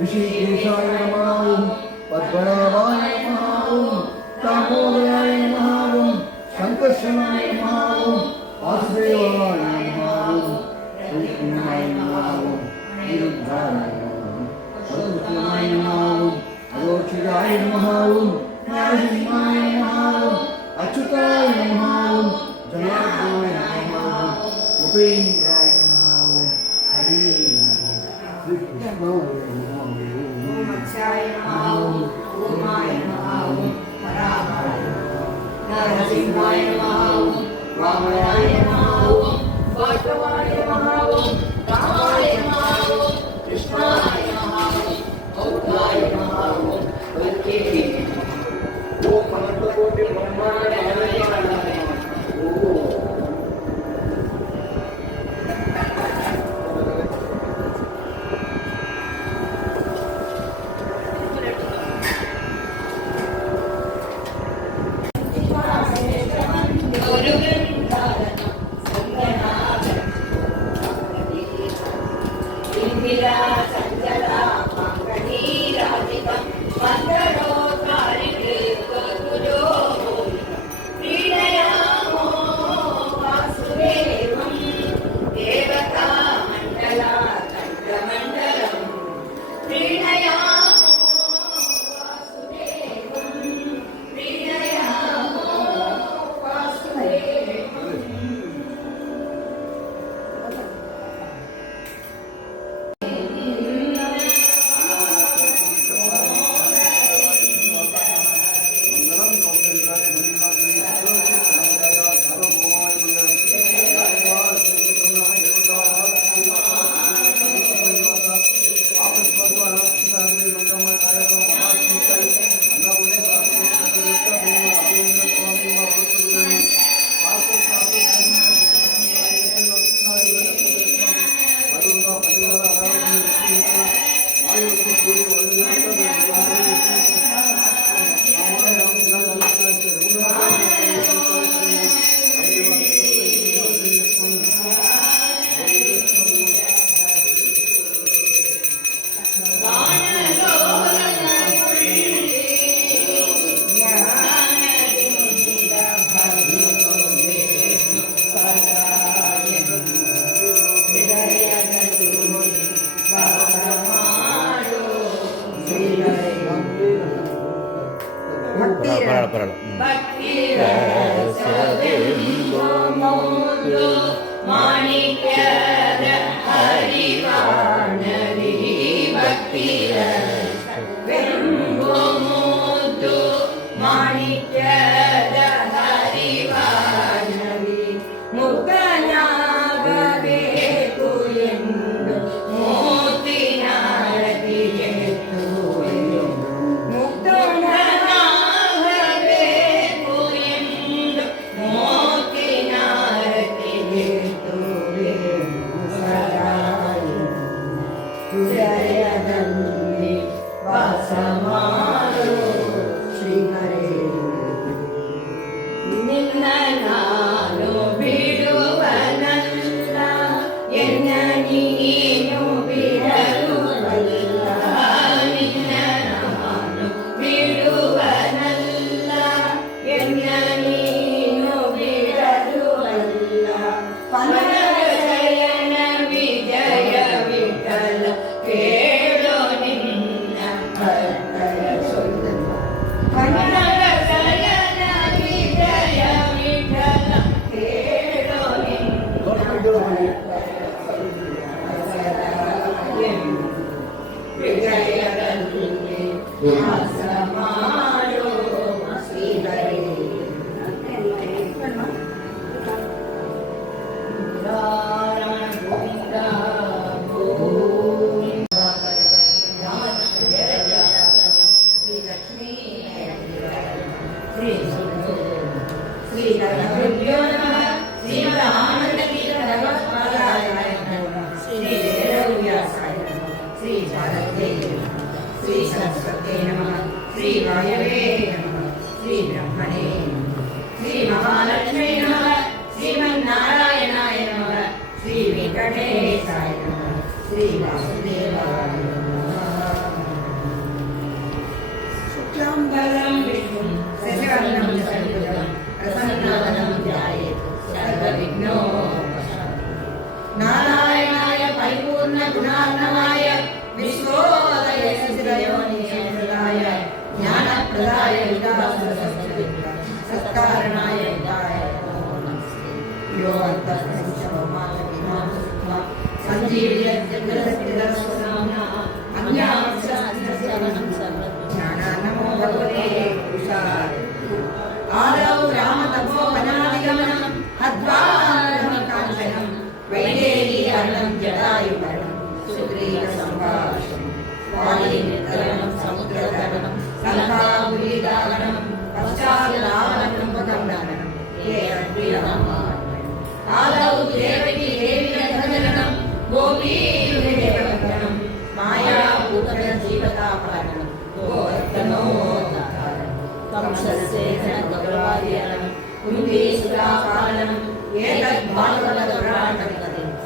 ऋषिकेशाय नमः, पद्मनाभाय नमः, दामोदराय नमः, शंकरशनाय नमः, वासुदेवाय नमः, श्रीकृष्णाय नमः, निरुद्धाय नमः, परमशिवाय नमः, अगोचराय नमः, नरसिंहाय नमः, अच्युताय नमः, जनार्दनाय नमः, उपेन्द्राय नमः, हरे श्री कृष्णाय नरसिंहाय नमः, वामनाय नमः, वासवाय नमः, रामाय नमः, कृष्णाय नमः, गौराय नमः, वल्के ओ अनंतकोटि ब्रह्मांड ಹೃದಯದಲ್ಲಿ ವಾಸ ಮಾಡೋ ಶ್ರೀಹರಿ ಗೋವಿಂದ ಗೋವಿಂದ ಶ್ರೀ ಲಕ್ಷ್ಮೀ ಶ್ರೀ ಶ್ರೀ ಗಣಪತಿಯೋ ನಮಃ ಶ್ರೀಮದಾನಂದತೀರ್ಥ ಭಗವತ್ಪಾದಾಯ ನಮಃ ಶ್ರೀ ವೇದವ್ಯಾಸಾಯ ನಮಃ ಶ್ರೀ ಶಾರದೆ ಶ್ರೀ ಸರಸ್ವತೇ ನಮಃ ಶ್ರೀ ವಾಯವೇ ನಮಃ ಶ್ರೀ ಬ್ರಹ್ಮಣೇ ಶ್ರೀ ಮಹಾಲಕ್ಷ್ಮೀ ನಮಃ ಶ್ರೀಮನ್ನಾರಾಯಣಾಯ ನಮಃ ಶ್ರೀ ವೆಂಕಟೇಶಾಯ ನಮಃ ಶ್ರೀ ವಾಸುದೇವಾಯ ನಮಃ ಶುಕ್ಲಾಂಬರಂ ವಿಷ್ಣುಂ ಶಶಿವರ್ಣಂ ಚತುರ್ಭುಜಂ ಪ್ರಸನ್ನವದनं ಧ್ಯಾಯೇತ್ ಸರ್ವವಿಘ್ನೋಪಶಾಂತಯೇ ನಾರಾಯಣಾಯ ಪರಿಪೂರ್ಣ ಗುಣಾರ್ಣವಾಯ ವಿಶ್ವೋದಯಸಿದಯೋನಿಯಂತ್ರದಾಯ ಜ್ಞಾನಪ್ರದಾಯ ವಿಕಾಸಸಂಸ್ಥಿತಾಯ ಸತ್ಕಾರಣಾಯ ವಿದಾಯ ನಮಸ್ತೆ ಯೋ ಅಂತಃ ಸಂಜೀವಿಯಜ್ಜಗದಸ್ತಿರಸ್ವನಾಮ್ನಾ ಅನ್ಯಾಕ್ಷರಸ್ಯವನಂ ಸರ್ವಜ್ಞಾನ ನಮೋ ಭಗವತೆ ಪುರುಷಾಯ ಆದೌ ರಾಮತಪೋವನಾದಿಗಮನಂ ಅದ್ವಾರಂ ಕಾಂಚನಂ ವೈದೇಹಿ ಅರ್ಣಂ ಜಟಾಯುವರ್ಣಂ ಸುಗ್ರೀವ ಸಂಭಾಷಣಂ ವಾಲಿನಿರ್ಗಲನಂ ಸಮುದ್ರತರಣಂ ಲಂಕಾಪುರೀದಾಗಮನಂ ಪಶ್ಚಾತ್ ರಾವಣಂ ಪದಮನಂ ಹೇ ಅದ್ವಿರಮಾನ್ವಯಂ ಆದೌ ದೇವಕಿ ದೇವಿಯ ಧರಣಂ ಗೋಪೀಯುಗೇವರ್ಧನಂ ಮಾಯಾಭೂತನ ಜೀವತಾಪಹರಣಂ ಗೋವರ್ಧನೋದ್ಧಾರಣಂ ಕಂಸಸ್ಸೇನ ಗೌರವಾದಿಯನಂ ಕುಂಭೀಸುರಾಪಾಲನಂ ಏತದ್ಭಾಗವತಪುರಾಣಂ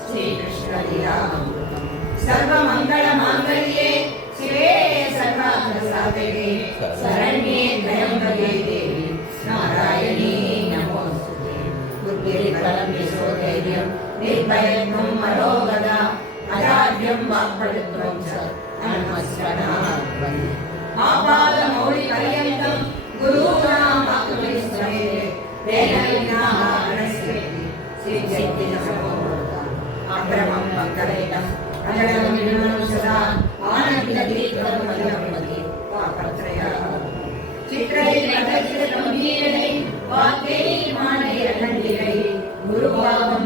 ಶ್ರೀಕೃಷ್ಣಲೀಲಾಮೃತಂ ಸರ್ವಮಂಗಳಮಾಂಗಲ್ಯೇ ಶಿವೇ ಸರ್ವಾರ್ಥಸಾಧಕೆ ಶರಣ್ಯೇ ತ್ರ್ಯಂಬಕೆ ದೇವಿ ನಾರಾಯಣೀ ನಮೋಸ್ತುತೆ ಬುದ್ಧಿರ್ಬಲಂ ಯಶೋಧೈರ್ಯಂ ನಿರ್ಭಯತ್ವಂ ಮರೋಗದ ಅಜಾಡ್ಯಂ ವಾಕ್ಪಟುತ್ವಂ ಚ ಹನುಮಸ್ಮರಣಾತ್ ಆಪಾದಮೌಳಿಪರ್ಯಂತಂ ಗುರೂಣಾಂ ಆತ್ಮವಿಸ್ಮೃತೆ ತೇನ ವಿಘ್ನಾಃ ಪ್ರಣಶ್ಯಂತಿ ಸಿದ್ಧಿರ್ನಮೋಸ್ತುತೆ ಅಭ್ರಮಂ ಮಂಗಲೇನಂ ಅಜಡಂ ನಿರ್ಮಲಂ ಸದಾ ಆನಂದತೀರ್ಥಮಯಮತಿ ವಾಪತ್ರಯಃ ಚಿತ್ರೈರ್ಗಂಭೀರೈ ವಾಕ್ಯೈರ್ಮಾನೈರಖಂಡಿರೈ ಗುರುಭಾವಂ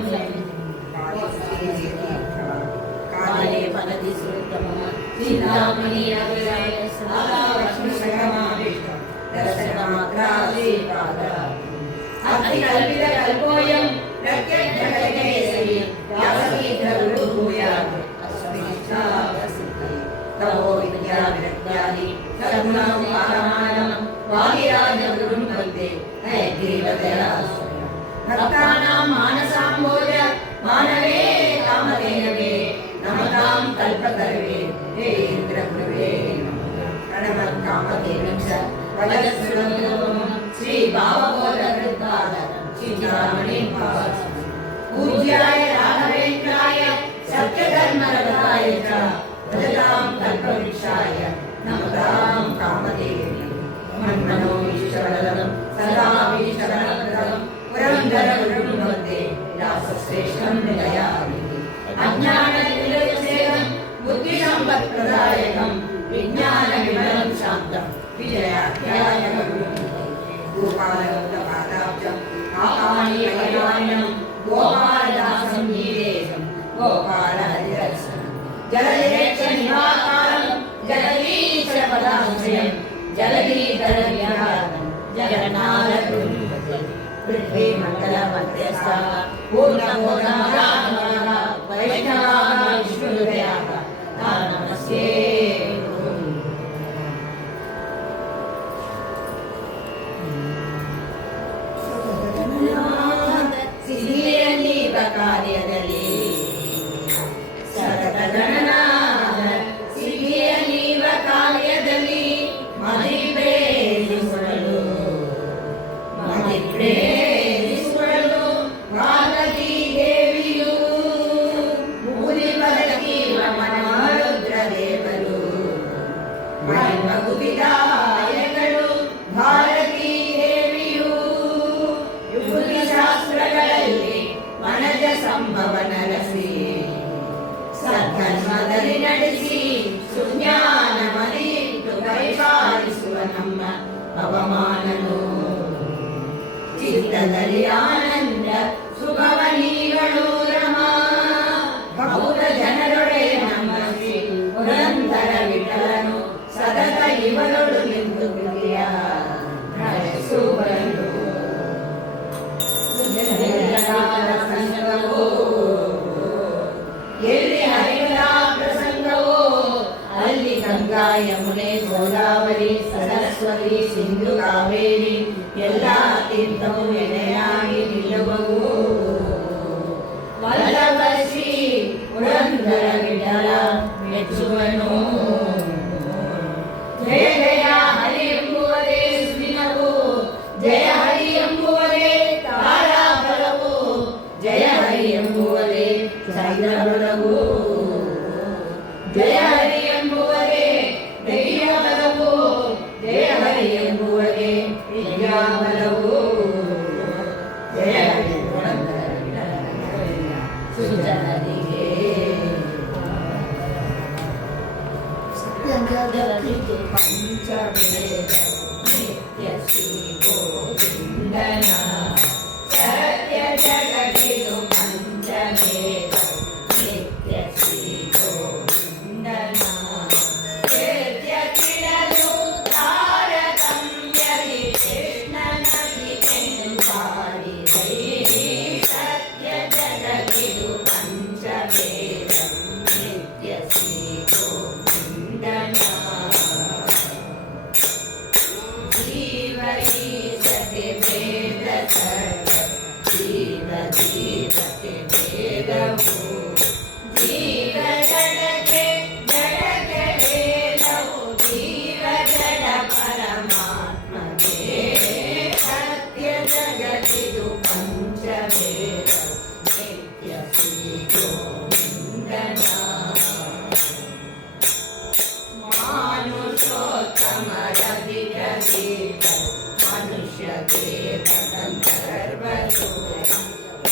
ಕಾಲೇ ಫಲದಿ ಸುತ್ತಮಃ ಚಿಂತಾಮಣಿರವಿರಾಯ ಸದಾ ಲಕ್ಷ್ಮೀಸಂಗಮಾವಿಷ್ಟ ದರ್ಶನಮಾತ್ರಾಶ್ರೀಪಾದ ಅತಿಕಲ್ಪಿತಕಲ್ಪೋಯಂ ಪ್ರತ್ಯಕ್ಷಜಗದೇಸರಿ ವ್ಯಾಸತೀರ್ಥಗುರುಭೂಯಾತ್ ಅಸ್ಮಿಚ್ಛಾವಸಿದ್ಧಿ ತಪೋ ವಿದ್ಯಾವಿರಕ್ತ್ಯಾದಿ ಸದ್ಗುಣೋಪಾರಮಾಣಂ ವಾದಿರಾಜಗುರುಂ ವಂದೇ ಹಯಗ್ರೀವದಯಾಶ್ರಯಂ ಭಕ್ತಾನಾಂ ಮಾನಸಾಂಬೋಜ ಮಾನವೇ ಕಾಮಧೇನವೇ ನಮತಾಂ ಕಲ್ಪತರುವೇ ಹೇ ಇಂದ್ರಗುರುವೇ ನಮಃ ಪ್ರಣಮತ್ ಕಾಮಧೇನಂ ಚ ವಜಸ್ಸುರಂ ಶ್ರೀ ಭಾವಬೋಧವೃತ್ತಾದ ಚಿಂತಾಮಣಿಂ ಭಾವಸ್ಮಿ ಪೂಜ್ಯಾಯ ರಾಘವೇಂದ್ರಾಯ ಸತ್ಯಧರ್ಮರತಾಯ ಚ ಭಜತಾಂ ಕಲ್ಪವೃಕ್ಷಾಯ ನಮತಾಂ ಕಾಮಧೇನವೇ ಮನ್ಮನೋ ಈಶ್ವರದಂ ಸದಾ ಈಶ್ವರಪ್ರದಂ ಪುರಂದರಗುರುಂ ವಂದೇ ವ್ಯಾಸಶ್ರೇಷ್ಠಂ ದಯಾನಿಧಿ ಅಜ್ಞಾನನಿಲಯಸೇವಂ ಬುದ್ಧಿಸಂಪತ್ಪ್ರದಾಯಕಂ ವಿಜ್ಞಾನವಿಮಲಂ ಶಾಂತಂ ವಿಜಯಾಖ್ಯಾನಗುರುಂ ಗೋಪಾಲಗೌತಪಾದಾಬ್ಜಂ ಕಾಪಾಣೀಯಕೈವಾಣಿನಂ ಗೋಪಾಲದಾಸಂ ನೀದೇಶಂ ಗೋಪಾಲಹರಿದರ್ಶನಂ ಜಲದೇಕ್ಷನಿವಾಕಾರಂ ಜಗದೀಶಪದಾಶ್ರಯಂ ಜಲಧೀಧರವಿಹಾರಂ ಜಗನ್ನಾಥಗುರುಂ ಪೃಥ್ವೀ ಮಂಗಲಮಧ್ಯಸ್ಥಃ ಪೂರ್ಣಬೋಧಮಗಾಧವಃ ವೈಷ್ಣವಾಃ ವಿಷ್ಣುಹೃದಯಾಃ ನಮಸ್ಯೇ ಗುರುಂ. ಸಿಹಿಯನ್ನೀವ ಕಾರ್ಯದಲ್ಲಿ ಸತತ ಗಣನಾಥ ಸಿಹಿಯನ್ನೀವ ಕಾರ್ಯದಲ್ಲಿ ಮದಿಪ್ರೇರಿಸುವಳು ಪಾರ್ವತೀ ದೇವಿಯು ಮೂಲಿ ಚಿತ್ತದಲ್ಲಿ ಆನಂದ ಸುಖವ ನೀಗಳು ರಮ ಭೌತ ಜನರೊಡೆ ನಮ್ಮ ಶ್ರೀ ಪುರಂದರ ವಿಠಲನು ಸತತ ಇವರೊಳು ನಿಂತು ಪ್ರಿಯ ನಡೆಸುವರು ಸಂಗವೋ ಎಲ್ಲಿ ಹರಿಗಳ ಪ್ರಸಂಗವೋ ಅಲ್ಲಿ ಗಂಗಾ ಯಮುನೆ ಗೋದಾವರಿ ಸರಸ್ವತಿ ಸಿಂಧು ಕಾವೇರಿ ಎಲ್ಲ ತೀರ್ಥವು ಎಡೆಯಾಗಿ ನಿಲ್ಲುವವು ವಲ್ಲಭ ಶ್ರೀ ಪುರಂದರ ವಿಠಲ ಮೆಚ್ಚುವನು ಜಯ ಜಯ ಹರಿ ಎಂಬುವುದೇ ಸುದಿನವು ಜಯ ಹರಿ ಎಂಬುವುದೇ ತಾರಾಬಲವು ಜಯ ಹರಿ ಎಂಬುವುದೇ ಚಂದ್ರಬಲವು ಜಯ ಹರಿ ಎಂಬುವುದೇ ದೈವಬಲವು ಜಯ ಹರಿ ಎಂಬುವುದೇ ವಿದ್ಯಾಬಲವು ಜಯ ಹರಿ ಸುಜನರಿಗೆ ಜಗತ್ತಿದು ಪಂಚವೇದ ನಿತ್ಯ ಶ್ರೀ ಗೋವಿಂದನ ಸತ್ಯ ಜಗತ್ತಿದು ಪಂಚವೇದ ನಿತ್ಯ ಶ್ರೀ ಗೋವಿಂದನ ನಿತ್ಯ ಕಿಡಲು ತಾರತಮ್ಯದಿ ಕೃಷ್ಣನಲ್ಲಿ ಎಂದಾಡಿದೈ ಸತ್ಯ ಜಗತ್ತಿದು ಪಂಚವೇದ ನಿತ್ಯ ಶ್ರೀ ಗೋವಿಂದನ ಜೀವೀಸತೆ ಭೇದ ಸರ್ವ ಜೀವ ಜೀವತೆ ಭೇದವು ಜೀವ ಜಡಕ್ಕೆ ಜಡಕ್ಕೆ ಭೇದವು ಜೀವ ಜಡ ಪರಮಾತ್ಮಗೆ ಸತ್ಯ ಜಗತ್ತಿದು ಪಂಚವೇದ ನಿತ್ಯ ಶ್ರೀ ಗೋವಿಂದನ ಮಾನುಷೋತ್ತಮರಧಿಗೀತ ಮನುಷ್ಯ ದೇವ ಗಂಧರ್ವರು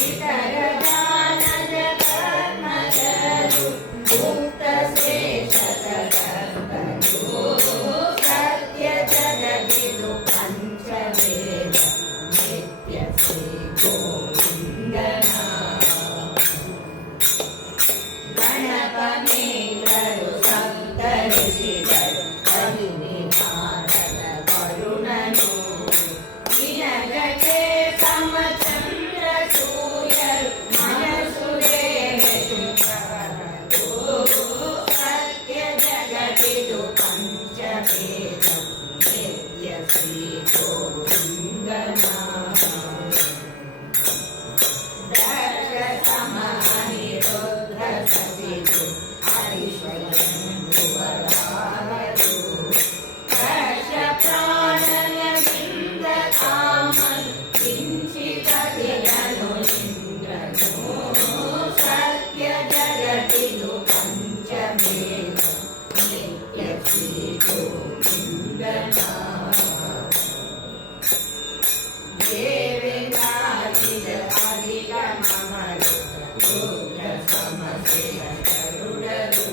ಇತರ ದಾನದ ಕರ್ಮದರು ಮುಕ್ತ ಶ್ರೇಷ್ಠ ಸಕರ್ತರು ಸತ್ಯ ಜಗತ್ತಿದು ಪಂಚವೇದ ನಿತ್ಯ ಶ್ರೀ ಗೋವಿಂದನ ಗಣಪನೇಂದ್ರರು ಸಪ್ತ ಋಷಿಗಳು ಅಗ್ನಿ ನಾರದ ವರುಣನು ನಿನಗಕ್ಕೆ ಸಮಚಂದ್ರ ಸೂರ್ಯರು ಮನಸ್ಸು ದೇವ ಶುಕ್ರರು ಸತ್ಯ ಜಗತ್ತಿದು ಪಂಚವೇದ ನಿತ್ಯ ಶ್ರೀ ಗೋವಿಂದನ ದಶ ಸಮಾನಿ ರುದ್ರ ಸಸಿದು ಹರಿಶ್ವರರು ದಶ ಪ್ರಾಣನದಿಂದ ಕಾಮನು ಕಿಂಚಿತನು ಇಂದ್ರನು ಸತ್ಯ ಜಗತ್ತಿದು ಪಂಚವೇದ ನಿತ್ಯ ಶ್ರೀ ಗೋವಿಂದನ ದೇವೇಂದ್ರಾದಿಗ ಅಧಿಗಮರು ರುದ್ರ ಸಮಸೆಯ ಗರುಡರು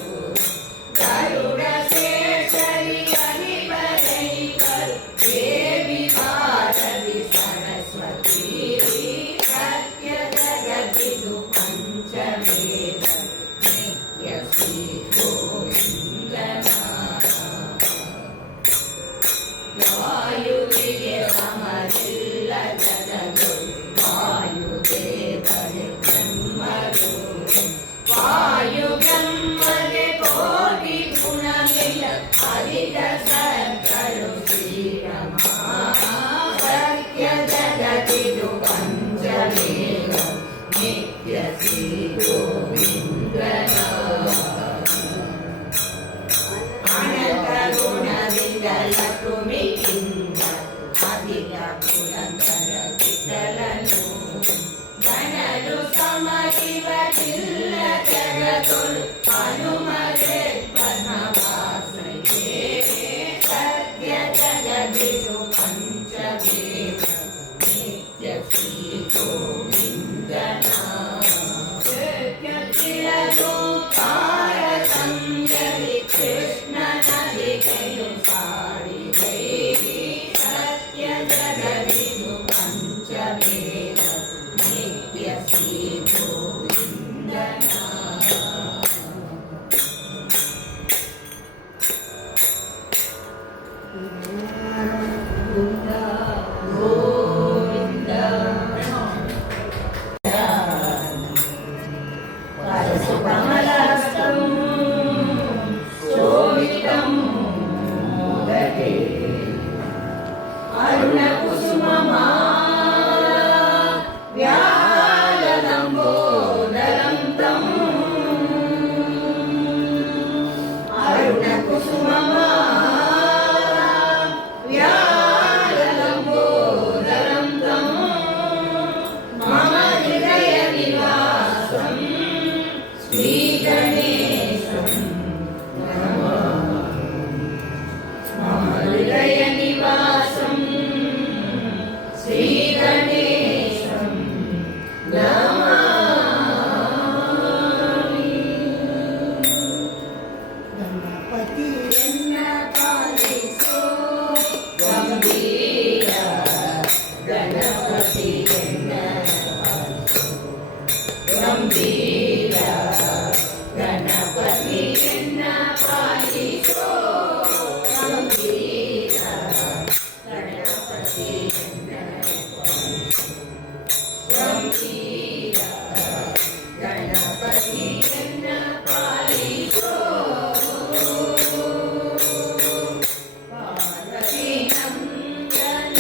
ಗರುಡ ಶೇಷರಿ ಅಧಿಪದೈಕರು ದೇವಿ ಭಾರತಿ ಸರಸ್ವತಿ ಸತ್ಯ ಜಗತ್ತಿದು ಪಂಚವೇದ ನಿತ್ಯ ಶ್ರೀ ಗೋವಿಂದನ ಗಣಪತಿಯನ್ನ ಪಾಲಿಸೋ ಗಂಭೀರ ಗಣಪತಿಯನ್ನ ಗಂಭೀರ ಗಣಪತಿಯನ್ನ ಪಾಲಿಸೋ ಗಂಭೀರ ಗಣಪತಿಯನ್ನ ಗಂಭೀರ ಗಣಪತಿಯನ್ನ ಪಾಲಿಸೋ ಪಾರ್ವತಿ ನಂದನ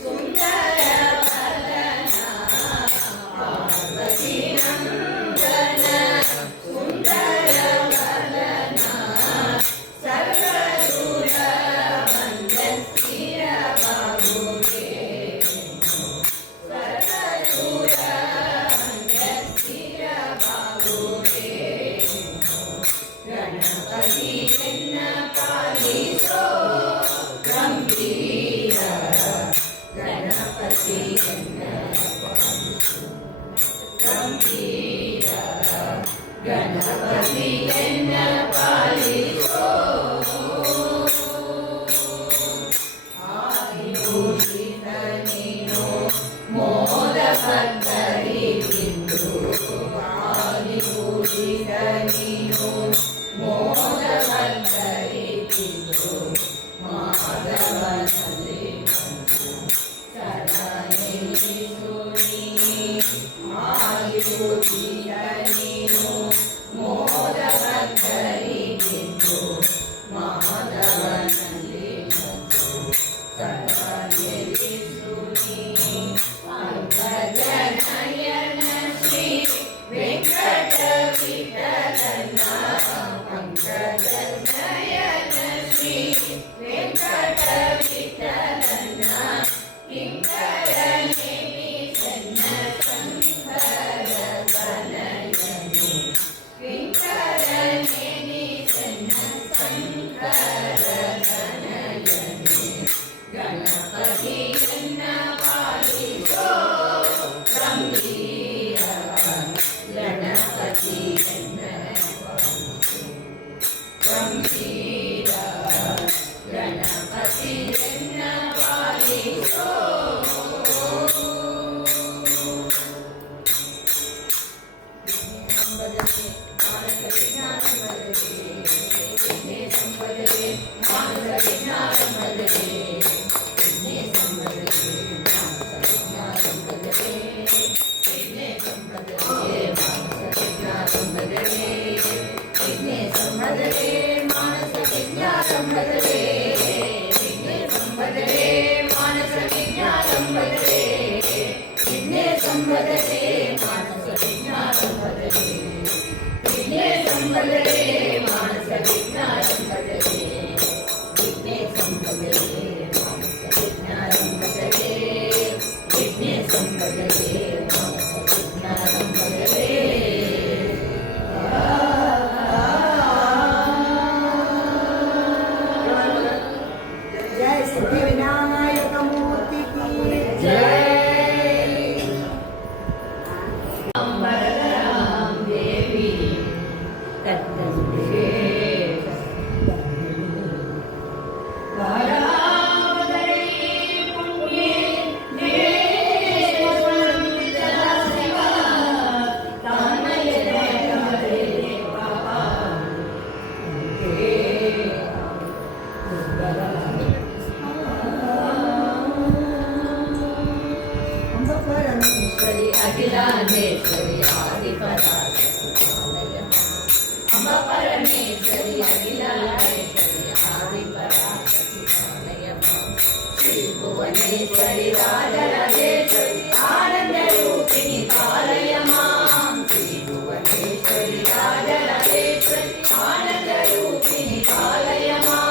ಸುಂದರ ವದನ ಪಾರ್ವತಿ ನಂದನ ಸುಂದರ ವದನ ಸರ್ವದೂರ ಮಂದಸ್ಸಿರ ಬಾಬುಗೆ ಸರ್ವದೂರ ಮಂದಸ್ಸಿರ ಬಾಬುಗೆ ಗಣಪತಿಯನ್ನ ಪಾಲಿಸೋ ಗಂಭೀರ ಗಣಪತಿಯನ್ನ ಪಾಲಿಸೋ ಗಂಭೀರ ಗಣಪತಿಯನ್ನ ಪಾಲಿಸೋ ಆದಿಭೂಷಿತ ನೀನು ಮೋದ ಭಕ್ತರಿ ಬಿಂದು ಆದಿಭೂಷಿತ ನೀನು ಮೋದ ಭಕ್ತರಿ ಬಿಂದು ಮಾಧವನಲ್ಲಿ ಸದಾ ನೆಲೆಸು ನೀ ಆದಿಭೂಷಿತ ನೀನು ಮೋದ ಭಕ್ತರಿ ಬಿಂದು ಮಾಧವನಲ್ಲಿ ಸದಾ ನೆಲೆಸು ನೀ ಪಂಕಜನಯನ ಶ್ರೀ ವೆಂಕಟ ವಿಠಲನ ಪಂಕಜನಯನ ಶ್ರೀ ವೆಂಕಟ ವಿಠಲನ ಕಿಂಕರನೆ ಸನ್ನ ಸಂಕರ ತನಯನೆ ಕಿಂಕರನೆ ಸನ್ನ ಸಂಕರ ತನಯನೆ ಗಣಪತಿಯನ್ನ ಪಾಲಿಸೋ ಗಂಭೀರ ಗಣಪತಿಯನ್ನ ಪಾಲಿಸೋ ಗಂಭೀರ ಗಣಪತಿಯನ್ನ ಪಾಲಿಸೋ जय सिद्धिविनायक मूर्ति की जय। अम्बरराम देवी तत्तस्ते वरावदरी पुण्ये देवस्वन्विता शिवा तामय हरे बाबा परमेश्वरी अखिलांडेश्वरी आदिपराशक्ति अम्ब परमेश्वरी अखिलांडेश्वरी आदिपराशक्ति श्री भुवनेश्वरी राजराजेश्वरी आनंद रूपिणी पालय मां श्री भुवनेश्वरी राजराजेश्वरी आनंद रूपिणी पालय मां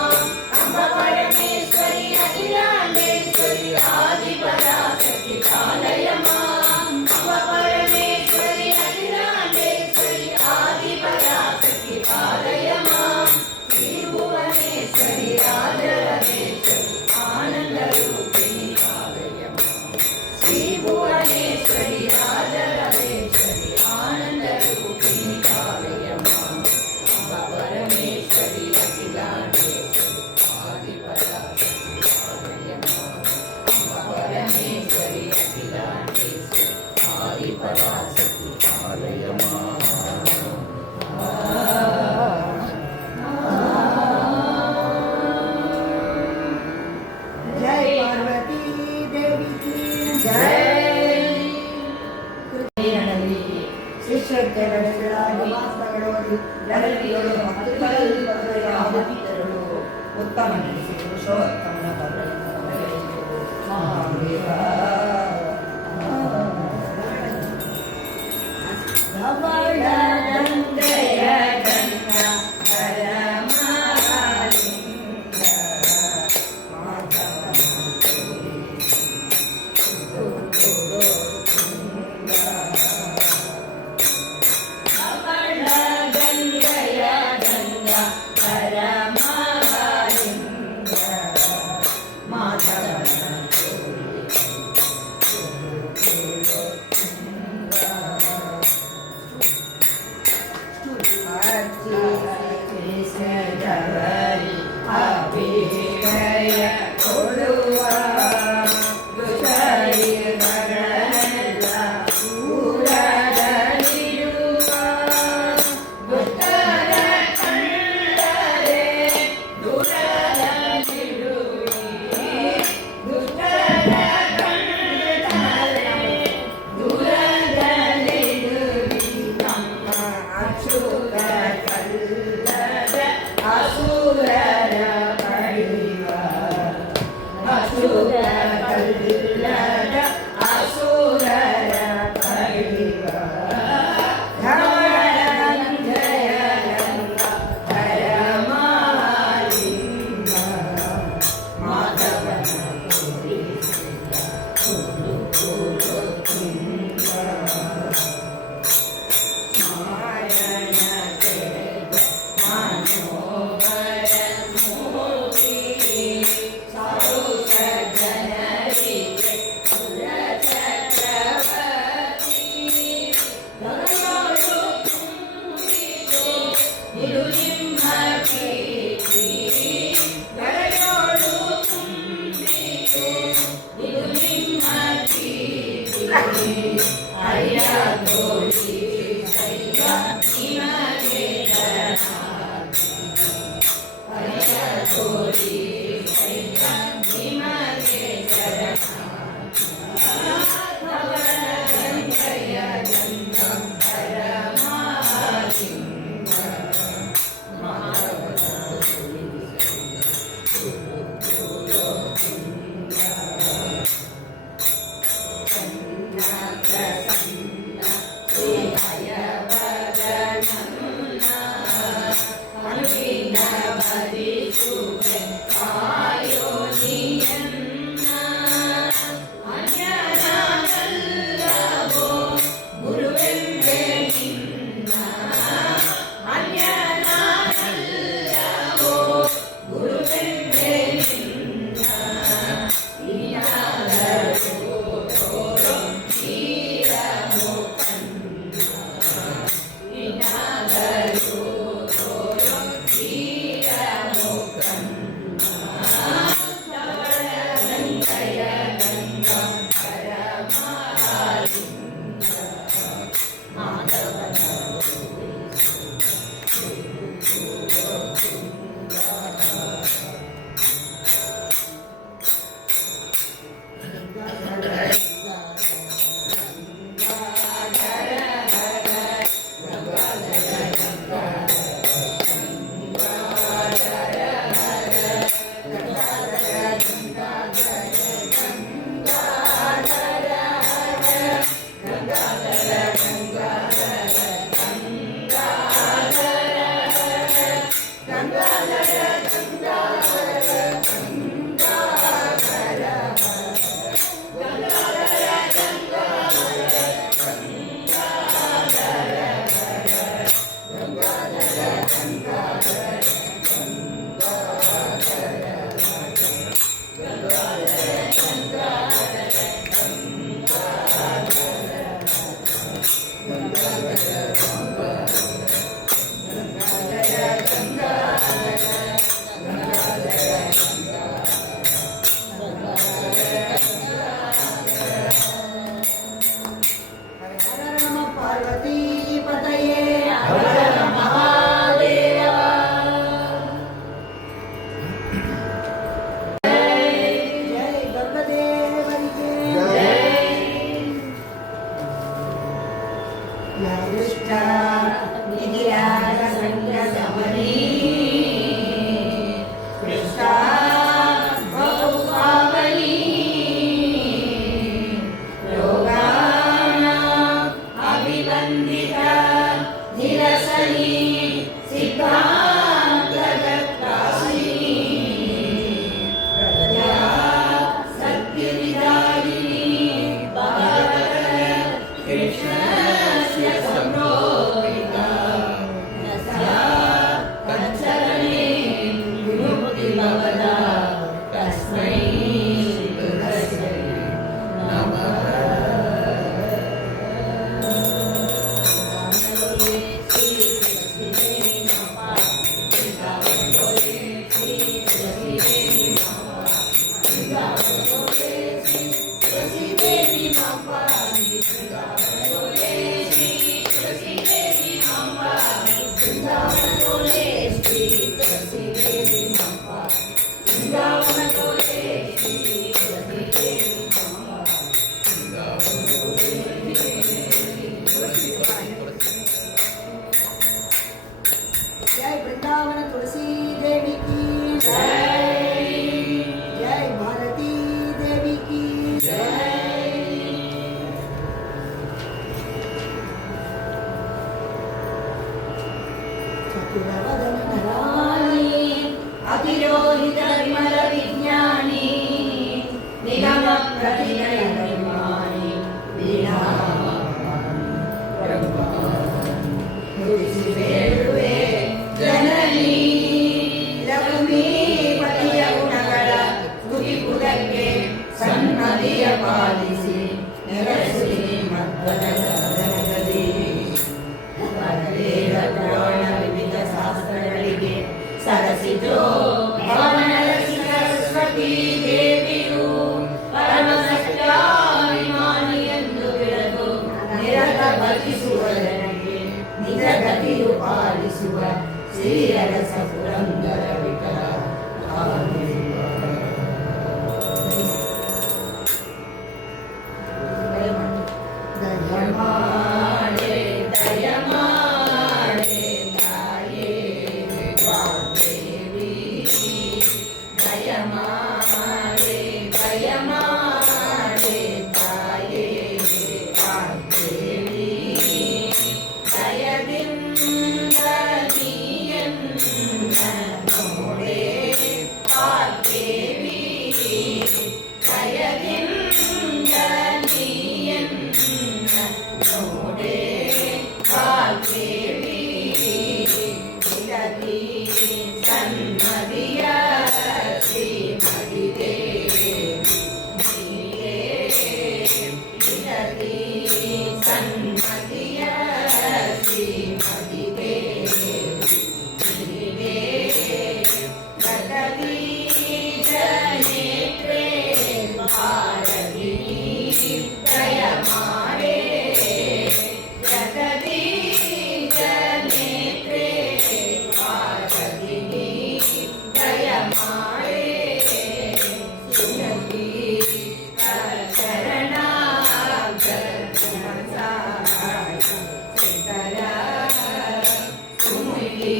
अम्ब परमेश्वरी अखिलांडेश्वरी आदिपराशक्ति पालय मां अम्ब परमेश्वरी अखिलांडेश्वरी आदिपराशक्ति पालय मां श्री भुवनेश्वरी राजराजेश्वरी आनंद रूपिणी पालय ಶ್ರದ್ಧೆಗಳಾಗಿ ಮಾತನಾಡುವಲ್ಲಿ ಜನರಿಗಳು ಹತ್ತುಗಳಲ್ಲಿ ಪದವಿಯ ಆದಿತ್ಯರು ಉತ್ತಮ ನಡೆಸಿ ಪುರುಷೋತ್ತಮನ ಪದವಿಯನ್ನು ಮಹಾದೇವ Ayo, ಸರಸಿಜೋ ಭವನಲಕ್ಷ್ಮಿ ಸರಸ್ವತಿ ದೇವಿಯು ಪರಮಸತ್ಯಾಭಿಮಾನಿ ಎಂದು ಬಿಡದು ನಿರತ ಭಜಿಸುವ ನನಗೆ ನಿಜ ಗತಿಯು ಪಾಲಿಸುವ ಶ್ರೀರಸ ಪುರಂದರ ವಿಠಲ ದಯಮಾಡೆ ದಯಮಾಡೆ ತಾಯೇ ವಾಗ್ದೇವಿ ದಯಮಾಡೆ ದಯಮಾಡೆ ತಾಯೇ ವಾಗ್ದೇವಿ ದಯದಿಂದ ನೀಯನ್ನ ನೋಡೆ ವಾಗ್ದೇವಿ ದಯದಿಂದ ನೀಯನ್ನ ನೋಡೆ ವಾಗ್ದೇವಿ ವಿರತಿ ಸನ್ಮದಿಯ ಶ್ರೀಮದಿದೆ ವಿರತಿ ಸನ್ಮದಿಯ ಶ್ರೀಮದಿದೆ ಗದಲಿ ಜನೇತ್ರೆ ಭಾರತಿನಿ ದಯ ಮಾಡೆ ಗದಲಿ ಜನೇತ್ರೆ ಭಾರತಿನಿ ದಯ ಮಾಡೆ ಸುಮತಿ ಶರಣ ಸುಮತಿ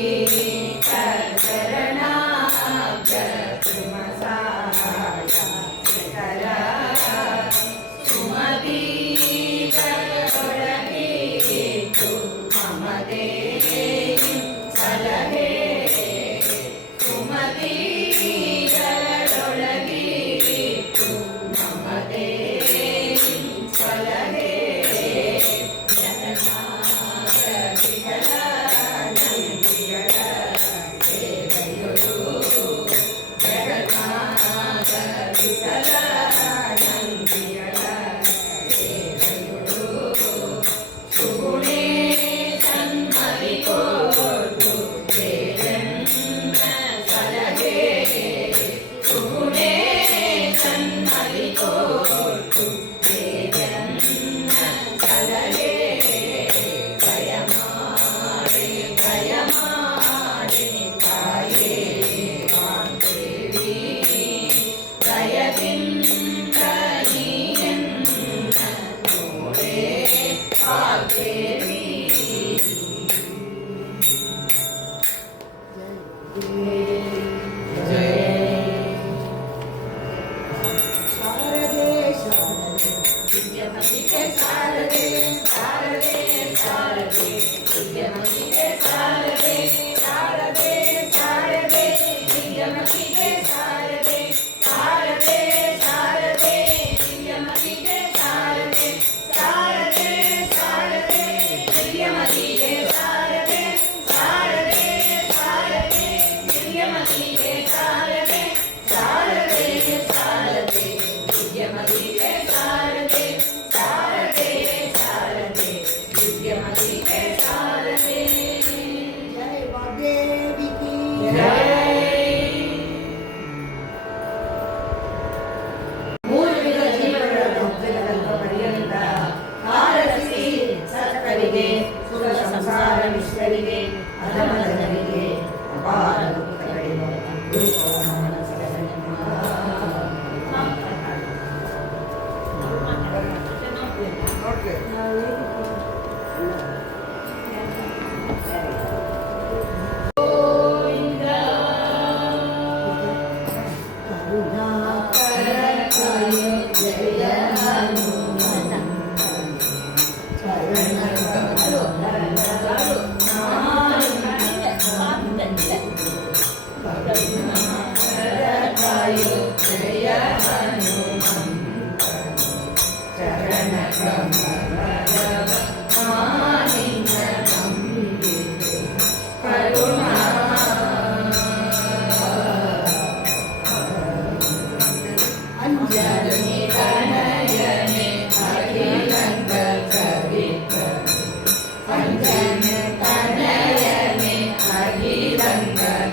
ಶರಣ ಸುಮತಿ ಒಳಗಿಟ್ಟು ಮಮದೇ ಸಲಹೆ ಸುಮತಿ ಒಳಗಿಟ್ಟು ಮಮದೇ ಸಲಹೆ ಜಗನ್ನಾಥ ವಿಠಲ ನಂದಿಗಳ ಸೇವೆಯೊಳು ಜಗನ್ನಾಥ ವಿಠಲ ನಂದಿಗಳ ಸೇವೆಯೊಳು ಸುಗುಣೇ ಸನ್ಮರಿಕೋಟು ಜಯನ್ನ ಸಲಹೆ ಸುಗುಣೇ ಸನ್ಮರಿಕೋಟು ಜಯನ್ನ ಸಲಹೆ ದಯಮಾಡೆ ದಯಮಾಡೆ ತಾಯೇ ವಾಗ್ದೇವಿ ದಯದಿಂದ ನೀಯನ್ನ ನೋಡೆ ವಾಗ್ದೇವಿ ಶಾರದೆ ಶಾರದೆ ದಿವ್ಯಮತಿಗೆ ಶಾರದೆ ಶಾರದೆ ಶಾರದೆ ದಿವ್ಯಮತಿಗೆ ಶಾರದೆ ಶಾರದೆ ಶಾರದೆ ದಿವ್ಯಮತಿಗೆ ಶಾರದೆ ಶಾರದೆ ಶಾರದೆ ದಿವ್ಯಮತಿಗೆ ಶಾರದೆ ಶಾರದೆ ಶಾರದೆ ದಿವ್ಯಮತಿಗೆ ಶಾರದೆ ಶಾರದೆ ಶಾರದೆ ದಿವ್ಯಮತಿಗೆ ಶಾರದೆ ಶಾರದೆ ಶಾರದೆ ದಿವ್ಯಮತಿಗೆ ಶಾರದೆ ಶಾರದೆ ಶಾರದೆ ದಿವ್ಯಮತಿಗೆ ಶಾರದೆ ಜಯ ವಾಗ್ದೇವಿ ಕಿ ಮೂರು ವಿಧ ಜೀವಗಳ ಭಕ್ತಗಳೆಲ್ಲ ಪರ್ಯಂತ ಕಾರಣಿಸಿ ಸತ್ತರಿಗೆ ಸುಖ ಸಂಸಾರ ವಿಶ್ವರಿಗೆ ಅಧಮದರಿಗೆ ಅಪಾರ ದುಃಖಗಳಿವೆ ಗುರುಪರಮನ ಸರಸನಮ್ಮ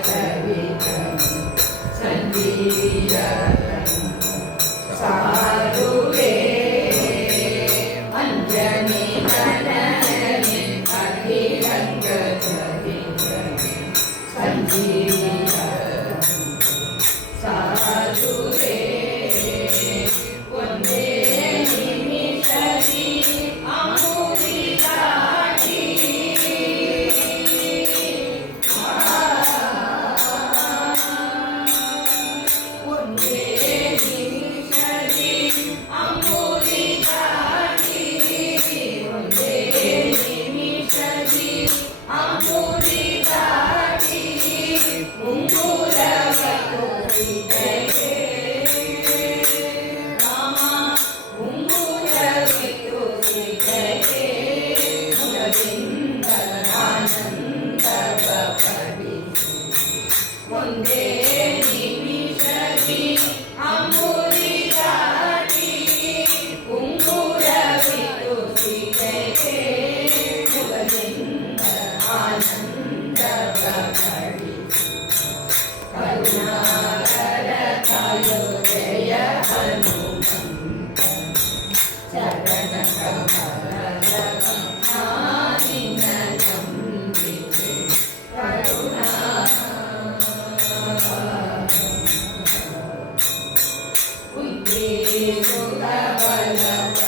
Thank you. ಒಂದೇ ನಿಮಿಷದಿ ಅಂಬುದಿ ದಾಟಿ ಉಂಗುರವಿತು ಸೀತೆಗೆ ಮುಗದಿಂದ ಆನಂದವ ಪಡಿ ಕರುಣಾಕರ ಕಾಯೋ ಜಯ ಹನುಮಂತ ಚರಣ ಕಮಲದ ನಿನ್ನ ನಂಬಿಕೆ ಕರುಣಾ ಉದ್ದೇಶುಗ ಬಲವಂತನೆಂದೆನಿಸು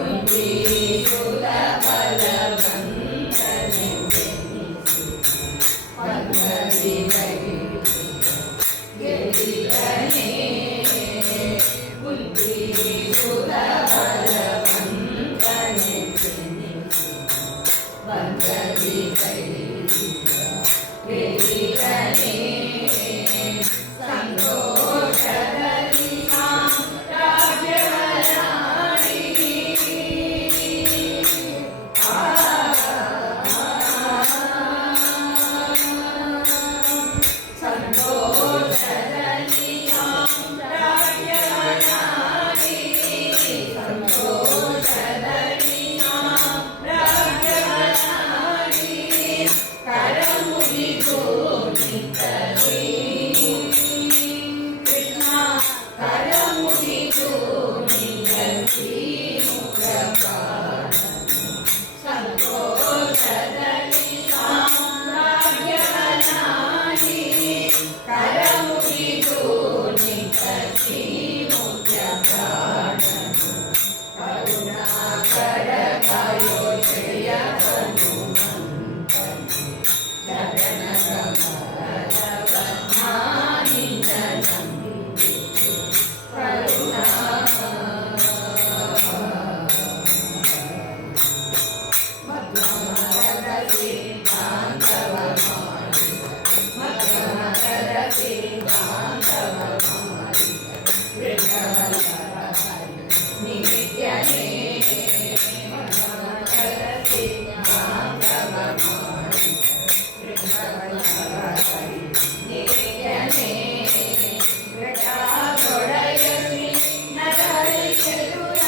ಉದ್ದೇಶುಗ ಬಲವಂತನೆಂದೆನಿಸು ಪಲ್ಲವಿ ಗೆದಿಗನೇ ಉದ್ದೇಶುಗ ಬಲವಂತನೆಂದೆನಿಸು ಪಲ್ಲವಿ ಗೆದಿಗನೇ ಸಂತೋಷದಲ್ಲಿ ರಾಜ್ಯವನಾಡಿ ಸಂತೋಷದಲ್ಲಿ ರಾಜ್ಯವನಾಡಿ ಸಂತೋಷದಲ್ಲಿ ರಾಜ್ಯವನಾಡಿ ಕರ ಮುಗಿದು ನಿಂತಲಿ ಕೃಷ್ಣ ಕರ ಮುಗಿದು ನಿಂತಲಿ ಮುಖಪಾದ ಸಂತೋಷದಲ್ಲಿ ರಾಜ್ಯವನಾಡಿ ಕರ ಮುಗಿದು ನಿಂತಲಿ ಮುಖ್ಯಪಾದ ಕರುಣಾಕರ ಕಾಯೋ ಜಯ ಹನುಮಂತ ಚರಣ ಕಮಲದ ನಿನ್ನ ನಂಬಿಕೆ ಕರುಣಾ ಮಧ್ವಮರದ ಸಿದ್ಧಾಂತವ ಮಾಡಿದ ಮಧ್ವಮರದ ಸಿದ್ಧಾಂತವ ಮಾಡಿದ ವೃಷಭಲರ ನಿತ್ಯನೇ ಮಧ್ವಮರದ ಸಿದ್ಧಾಂತವ ಮಾಡಿದ ನಿತ್ಯನೇ ಘಟಾದೊಡೆಯಲಿ ನರಳಿಗೆದುರ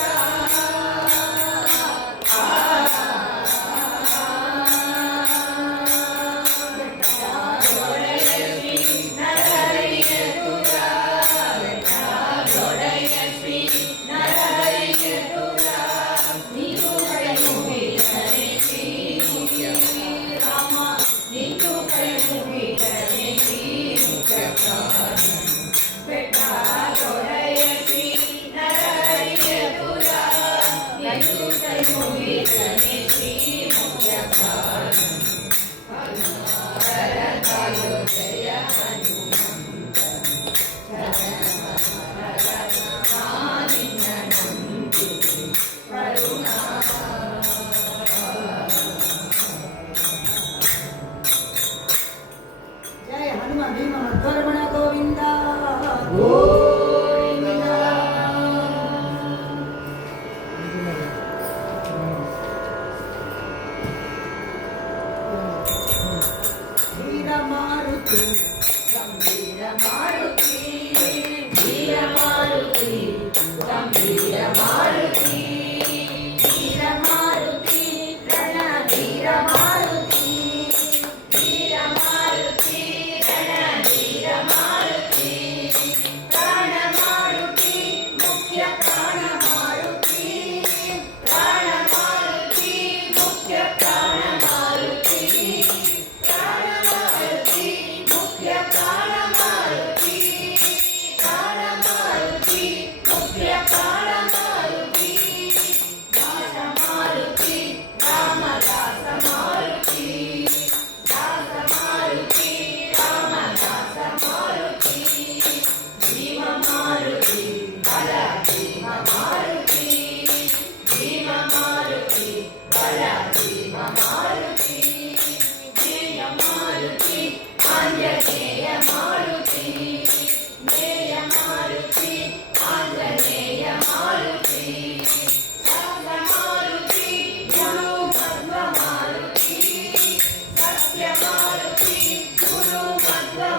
ಘಟಾದೊಡೆಯಲಿ ನರಳಿಗೆದುರ ಘಟಾದೊಡೆಯಲಿ ನರಳಿಗೆದುರ ನೀರು ಕೈ ಮುಗಿದರೆ ರಾಮ ನಿಂತು ಕೈ ಮುಗಿದರೆ ಮುಖ್ಯಪ್ರಾಣ ಬೆಟ್ಟಾದೊಡೆಯಸಿ ನರಳಿಗೆದುರ ನಿಂತು ಕೈ ಮುಗಿದರೆ ಮುಖ್ಯಪ್ರಾಣ ಕರುಣಾಕರ ಕಾಯೋ ಜಯ ಹನುಮಂತ ಚರಣ ಕಮಲದ ನಿನ್ನ ನಂಬಿಕೆ ಕರುಣಾ ಜಯ ಹನುಮ ಭೀಮ ಮಧ್ವರಮಣ ಗೋವಿಂದ ಗೋವಿಂದ. ಧೀರ ಮಾರುತಿ ಗಂಭೀರ ಮಾರುತಿ ಧೀರ ಮಾರುತಿ ಗಂಭೀರ ಮಾರುತಿ ಧೀರ ಮಾರುತಿ ರಣಧೀರ ಮಾರುತಿ ಧೀರ ಮಾರುತಿ ರಣಧೀರ ಮಾರುತಿ ಪ್ರಾಣ ಮಾರುತಿ ಮುಖ್ಯ ಪ್ರಾಣ ಮಾರುತಿ ಪ್ರಾಣ ಮಾರುತಿ ಮುಖ್ಯ ಪ್ರಾಣ ಮಾರುತಿ ಪ್ರಾಣ ಮಾರುತಿ ಮುಖ್ಯ ಪ್ರಾಣ ಮಾರುತಿ ಪ್ರಾಣ ಮಾರುತಿ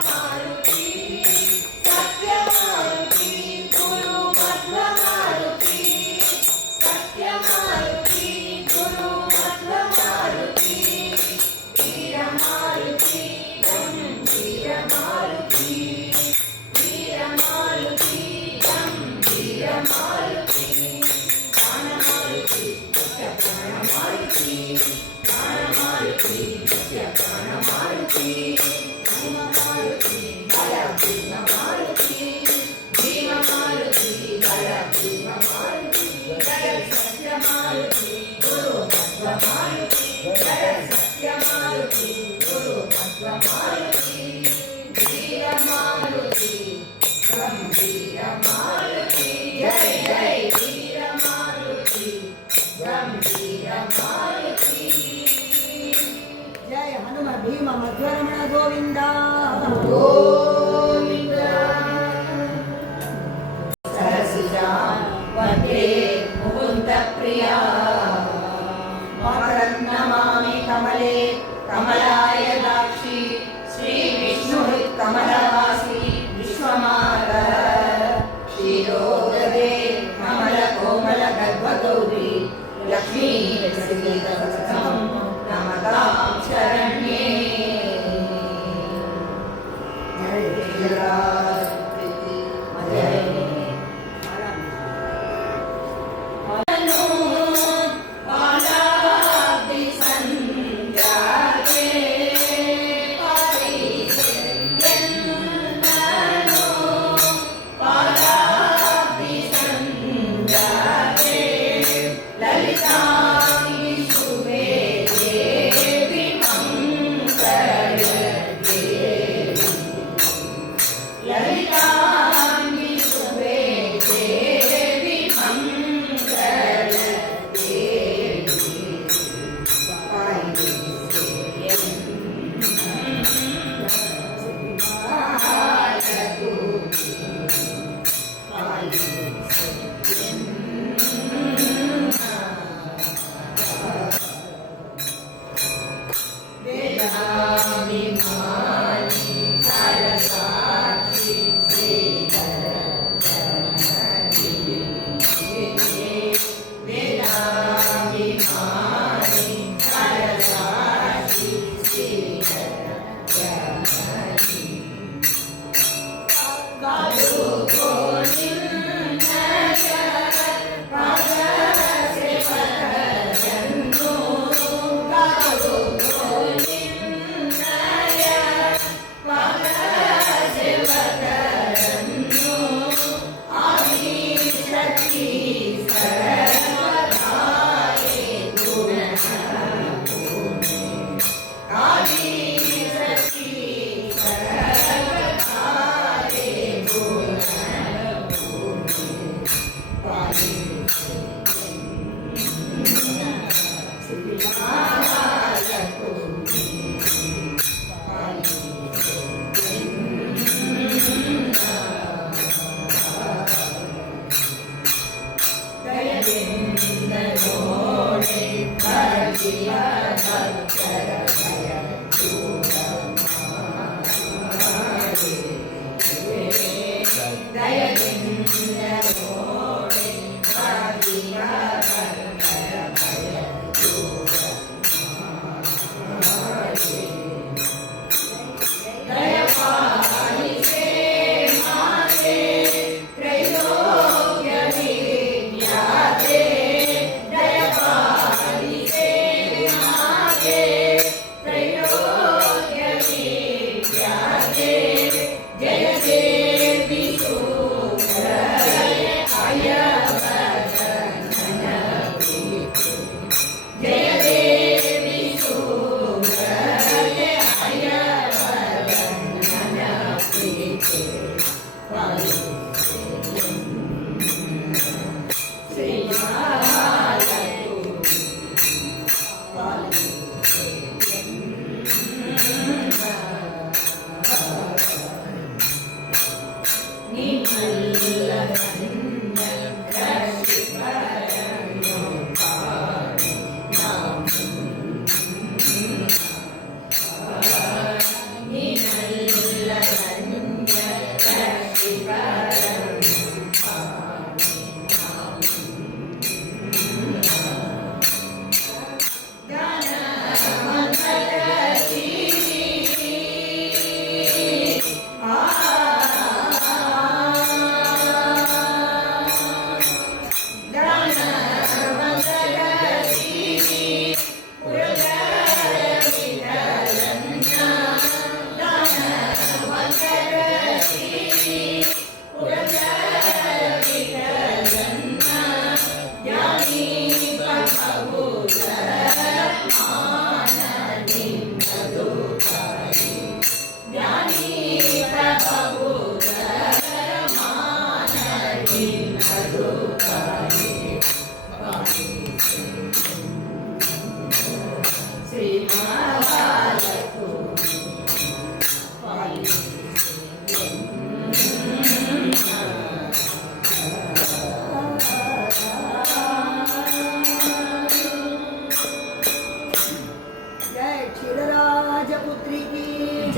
मारुति सत्य मारुति गुरु मध्व मारुति सत्य मारुति गुरु मध्व मारुति वीर मारुति गंभीर मारुति वीर मारुति गंभीर मारुति प्राण मारुति सत्य प्राण मारुति प्राण मारुति सत्य प्राण मारुति भीम मारुति बल भीम मारुति भीम मारुति बल भीम मारुति जय सत्य मारुति गुरु मध्व मारुति जय सत्य मारुति गुरु मध्व मारुति वीर मारुति गंभीर मारुति जय जय वीर मारुति गंभीर मारुति जय हनुम भीम मध्वरमण गोविंद गोविंद सरसिजा वन्दे मुकुन्द प्रिया मातरं नमामि कमले कमलाय दाक्षी श्री विष्णुः कमलवासी विश्वमाता क्षीरोदरे कमल कोमल गर्भगौरी लक्ष्मी श्रीदत्तं नमतां शरण्ये जय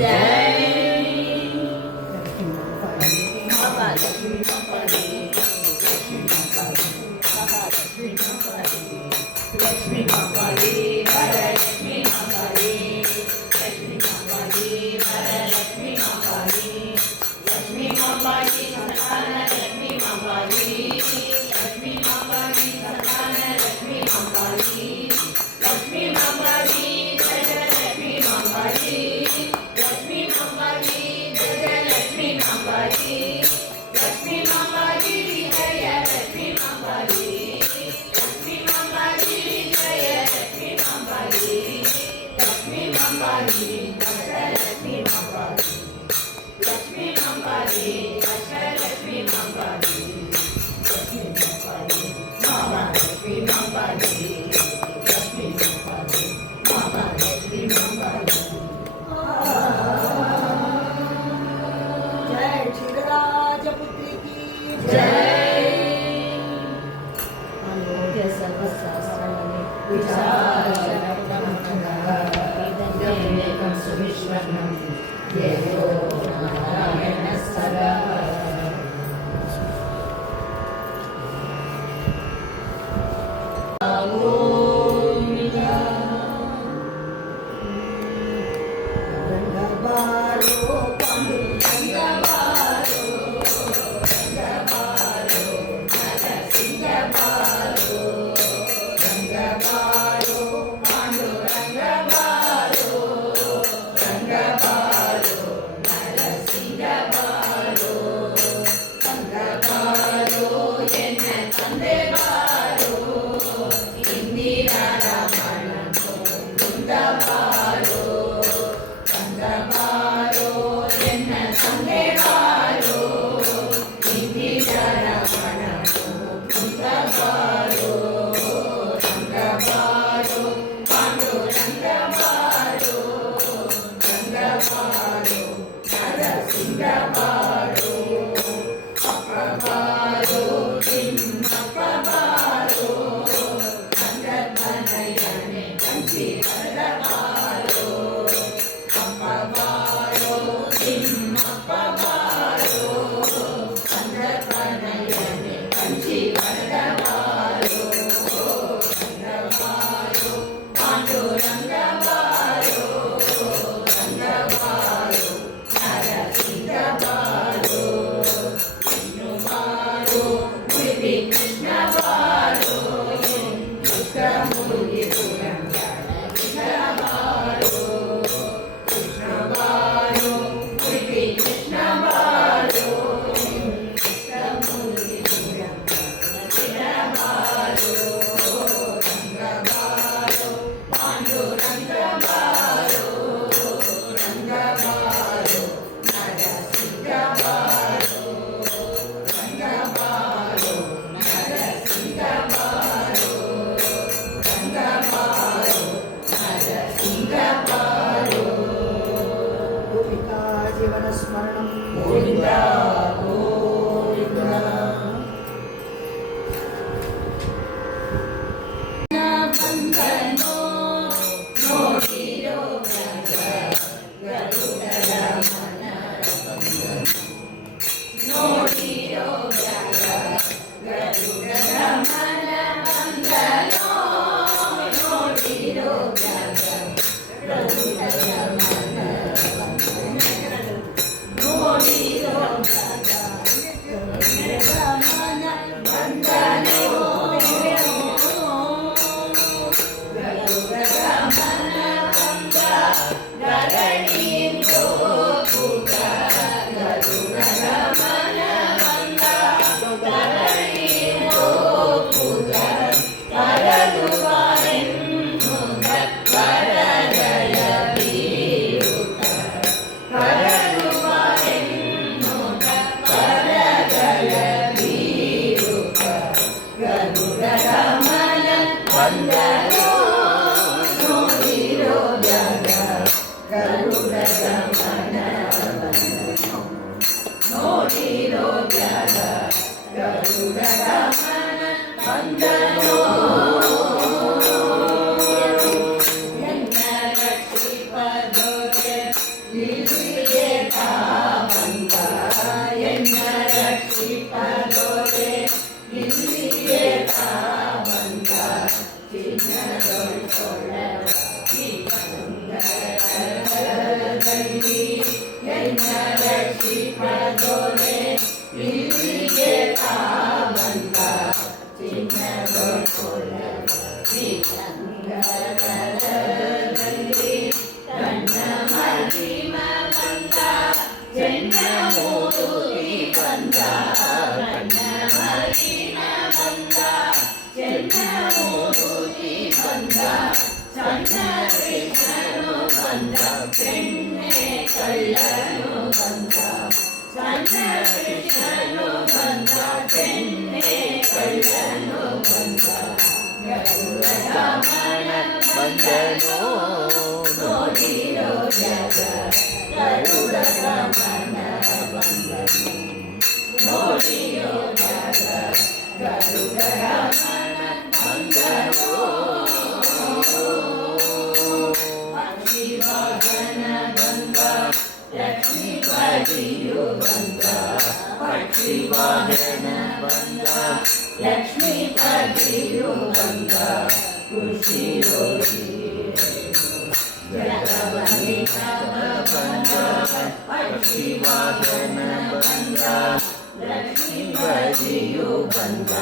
जय क्षीरराज पुत्री की जय। अनोद्य सर्वशास्त्राणि विचारशरप्रमथनावेदं सुविश्वरं देवो नारायणः सदा। रंगबारो पांडु जीवन स्मरणं गोविंदा गोविंदा। He ಲಕ್ಷ್ಮಿ ಪದೋಲೆ ಇಲ್ಲಿಗೆ ತಾ ಬಂದ ಚಿನ್ನದೊಳಗೆ ಚಂದ್ರದಲ್ಲಿ ಕಣ್ಣ ಮಹಿಮ ಬಂದ ಚೆನ್ನ ಮೂರುತಿ ಬಂದ ಕಣ್ಣ ಮಹಿಮ ಬಂದ ಚೆನ್ನ ಮೂರುತಿ ಬಂದ ಸಣ್ಣ ಕೃಷ್ಣನು ಬಂದ ಬೆಣ್ಣೆ ಕಳ್ಳನು ಬಂದ ಸಣ್ಣ ಕೃಷ್ಣನು ಬಂದ ಬೆಣ್ಣೆ ಕಳ್ಳನು ಬಂದ ಗರುಡಗಮನ ಬಂದನೋ ನೋಡಿರೋ ಜಗ ಗರುಡಗಮನ ಬಂದನು ನೋಡಿರೋ ಜಗ ಗರುಡಗಮನ ಬಂದನೋ ಪಕ್ಷಿವಾಹನ ಬಂದ ಲಕ್ಷ್ಮೀಪತಿಯು ಬಂದ ಪಕ್ಷಿವಾಹನ ಬಂದ ಲಕ್ಷ್ಮೀಪತಿಯು ಬಂದ ಖುಷಿಯೋಗಿ ಜಗವನಿತ ಬಂದ ಪಕ್ಷಿವಾಹನ ಬಂದ ಲಕ್ಷ್ಮೀಪತಿಯು ಬಂದ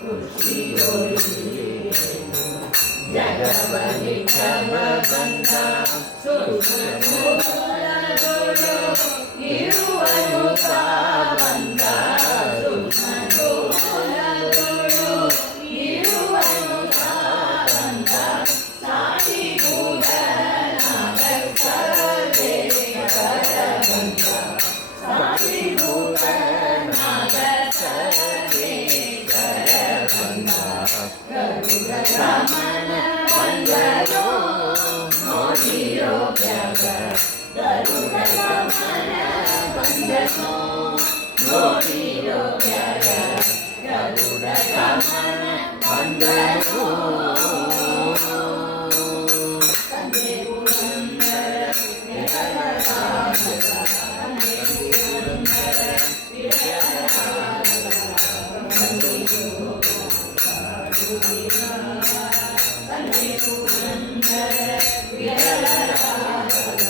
ಖುಷಿಯೋಗಿ ಜಗವನಿತ ಬಂದ ಸುಖಮೂಲಗಳು ಇರುವನು ತಾ ಬಂದ ಸುಖಮೂಲಗಳು ಇರುವನು ತಾ ಬಂದ ಸಾಧಿಭೂತ ನಾಗಸರ್ವೇಶ್ವರ ಬಂದ ಸಾಧಿಭೂತ ನಾಗಸರ್ವೇಶ್ವರ ಬಂದ ಗರುಡಗಮನ ಬಂದನೋ ನೋಡಿರೋ ಜಗ ಗರುಡಗಮನ ಬಂದನೋ ನೋಡಿರೋ ಜಗ ಗರುಡಗಮನ ಬಂದನೋ ತಂದೆ ಪುರಂದರ ವಿಠಲರಾಘವ ತಂದೆ ಪುರಂದರ ವಿಠಲರಾಘವ ತಂದೆ ಪುರಂದರ ವಿಠಲರಾಘವ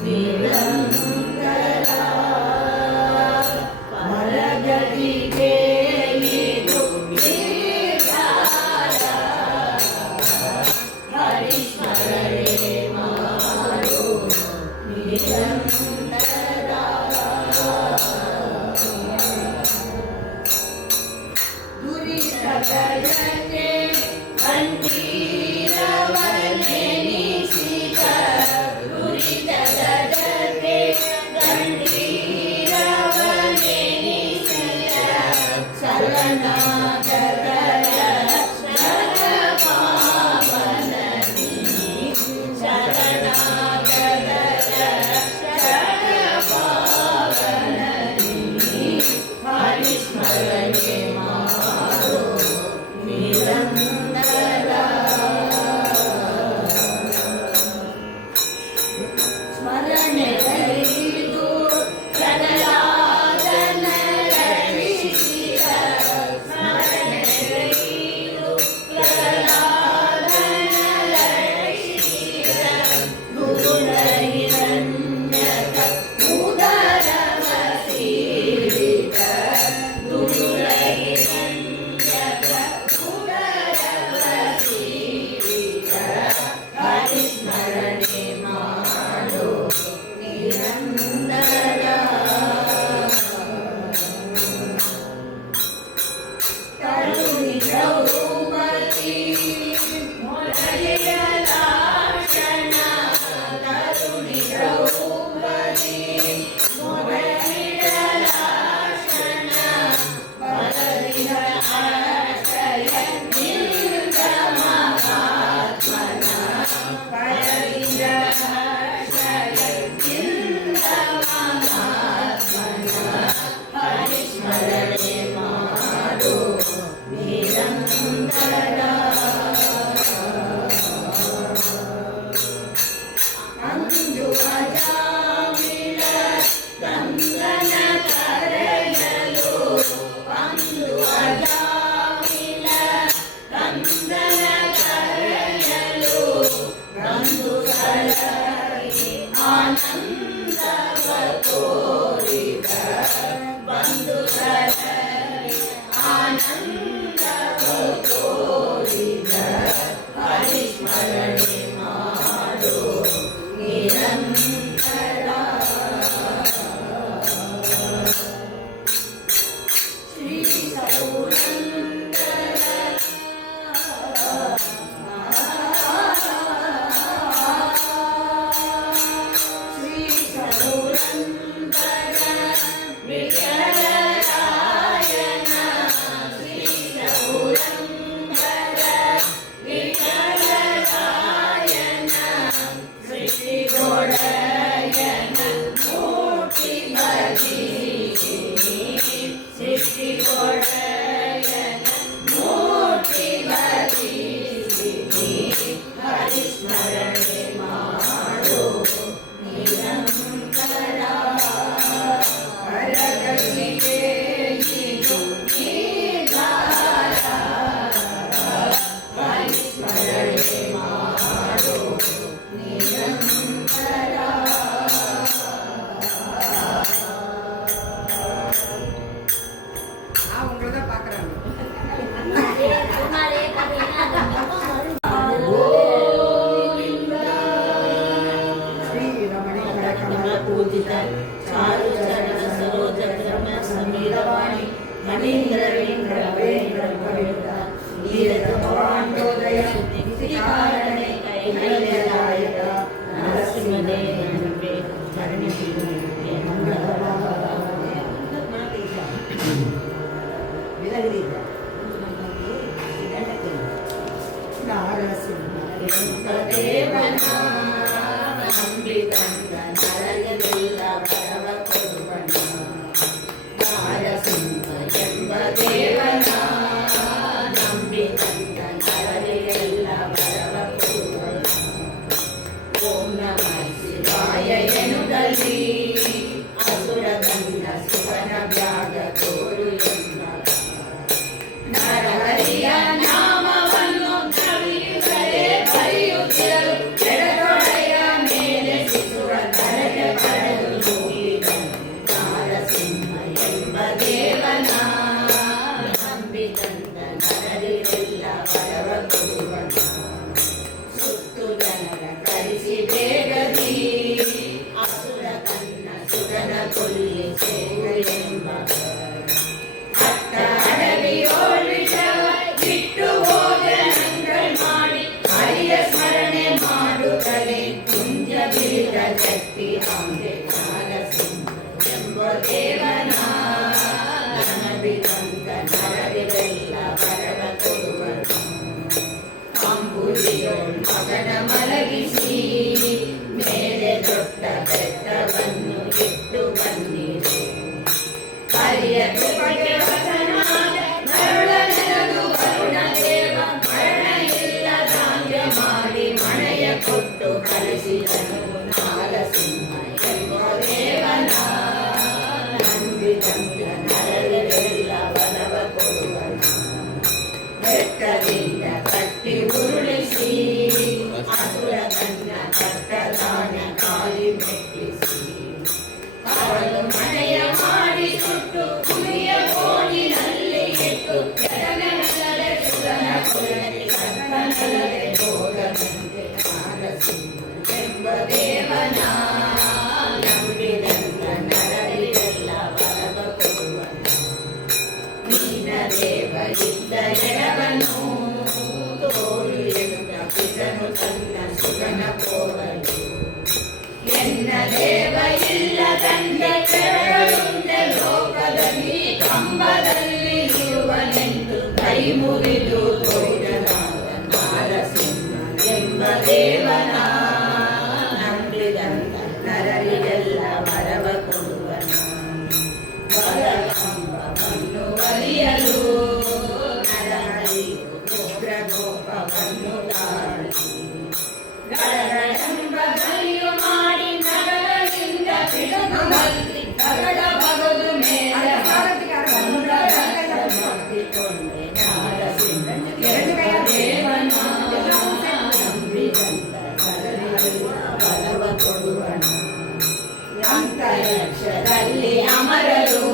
ನಿರಂತರ ಬ್ಯಾಗ ತೋರು ಎಂಬ ನರಹರಿಯ ನಾಮವನ್ನು ನವಿಯುತ್ತಲೇ ಬರೆಯುತ್ತಿರಲು ಎಡದೊಡೆಯ ಮೇಲೆ ಸಿಸುವ ತಲೆಗೆ ಪಡೆದು ನೋಡಿದನು ನಾರಸಿಂಹ ಎಂಬ ದೇವನ ನಂಬಿದಂತ ನರರಿಗೆಲ್ಲ ವರವ ಕೊಡುವನ ಸುತ್ತು ಜನರ ಕರೆಸಿ ಬೇಗದಿ ಅಸುರ ತನ್ನ ಸುರನ ಕೊಲ್ಲಿಸೇವು ಎಂಬ ಅಟ್ಟ ಅಡವಿಯೋಳ್ ವಿಷವ ಇಟ್ಟು ಭೋಜನங்கள் ಮಾಡಿ ಹರಿಯ ಸ್ಮರಣೆ ಮಾಡುತ್ತಲೇ ಕುಂಜ ಬಿರಿದ ಶಕ್ತಿ ಆಂಬೆ ನಾರಸಿಂಹ ಎಂಬ ದೇವನ ನಂಬಿದಂತ ನರರಿಗೆಲ್ಲ ವರವ ಕೊಡುವನು ಅಂಬುಲಿಯೋಳ್ ಮಗನ ಮಲಗಿಸಿ ಮೇಲೆ ದೊಡ್ಡ ಬೆಟ್ಟವನ್ನು ಇಟ್ಟು ಬಂದಿದೆ ಹರಿಯ ಕೃಪೆಗೆ ವಸನಾದ ನರುಳ ನೆನೆದು ವರುಣ ದೇವ ಮರಣ ಇಲ್ಲದಾಂಗೆ ಮಾಡಿ ಮಣೆಯ ಕೊಟ್ಟು ಕಳಿಸಿದನು ನಾರಸಿಂಹ ಎಂಬ ದೇವನ ನಂಬಿದಂತ ನರರಿಗೆಲ್ಲ ವರವ ಕೊಡುವನು ಬೆಟ್ಟದಿಂದ ಕಟ್ಟಿ ಉರುಳಿಸಿ ಅಸುರ ತನ್ನ ಕಟ್ಟದಾನ ಕಾಲಿ ಮೆಟ್ಟಿಸಿ ಅವಳು ಮನೆಯ ಮಾಡಿ ಸುಟ್ಟು ಕುರಿಯ ಗೋಣಿನಲ್ಲಿ ಇಟ್ಟು ಎಡನೆಲ್ಲದೆ ಸುರನ ಕೊರಳಿ ಕರ್ತನಲ್ಲದೆ ಹೋಗದಂತೆ ನಾರಸಿಂಹ ಎಂಬ ದೇವನ ನಂಬಿದಂತ ನರರಿಗೆಲ್ಲ ವರವ ಕೊಡುವನು ನೀನ ದೇವ ಇದ್ದ ಎಡವನು ತೋಳು ಎನ್ನುತ್ತ ಪಿತನು ತನ್ನ ಸುರನ ಕೋರಲು ಎನ್ನ ದೇವ ಇಲ್ಲದಂತೆ ಕೆರಳುಂದೆ ಲೋಕದಲ್ಲಿ ಕಂಬದಲ್ಲಿ ಇರುವನೆಂದು ಕೈ ಮುರಿದು ತೋರಿದನಾದ ನಾರಸಿಂಹ ಎಂಬ ದೇವನ ನಂಬಿದಂತ ನರರಿಗೆಲ್ಲ ವರವ ಕೊಡುವನು ಬಲಕಂಬವನ್ನು ಒಲಿಯಲು ನರಹರಿಯು ಘೋರ ಗೋಪವನ್ನು ತಾಳಿಸಿ ಗಡಗಡೆಂಬ ಗಲಿಯು ಮಾಡಿ ನಗರದಿಂದ ಬಿಡುದು ಬಲ್ಲಿ ಗಗಡ ಬಗದು ಮೇಲೆ ಮಾಡಿಕೊಂಡೆ ನಾರಸಿಂಹ ಎಂಬ ದೇವನ ನಂಬಿದಂತ ನರರಿಗೆಲ್ಲ ವರವ ಕೊಡುವನು ಅಂತರಿಕ್ಷದಲ್ಲಿ ಅಮರರು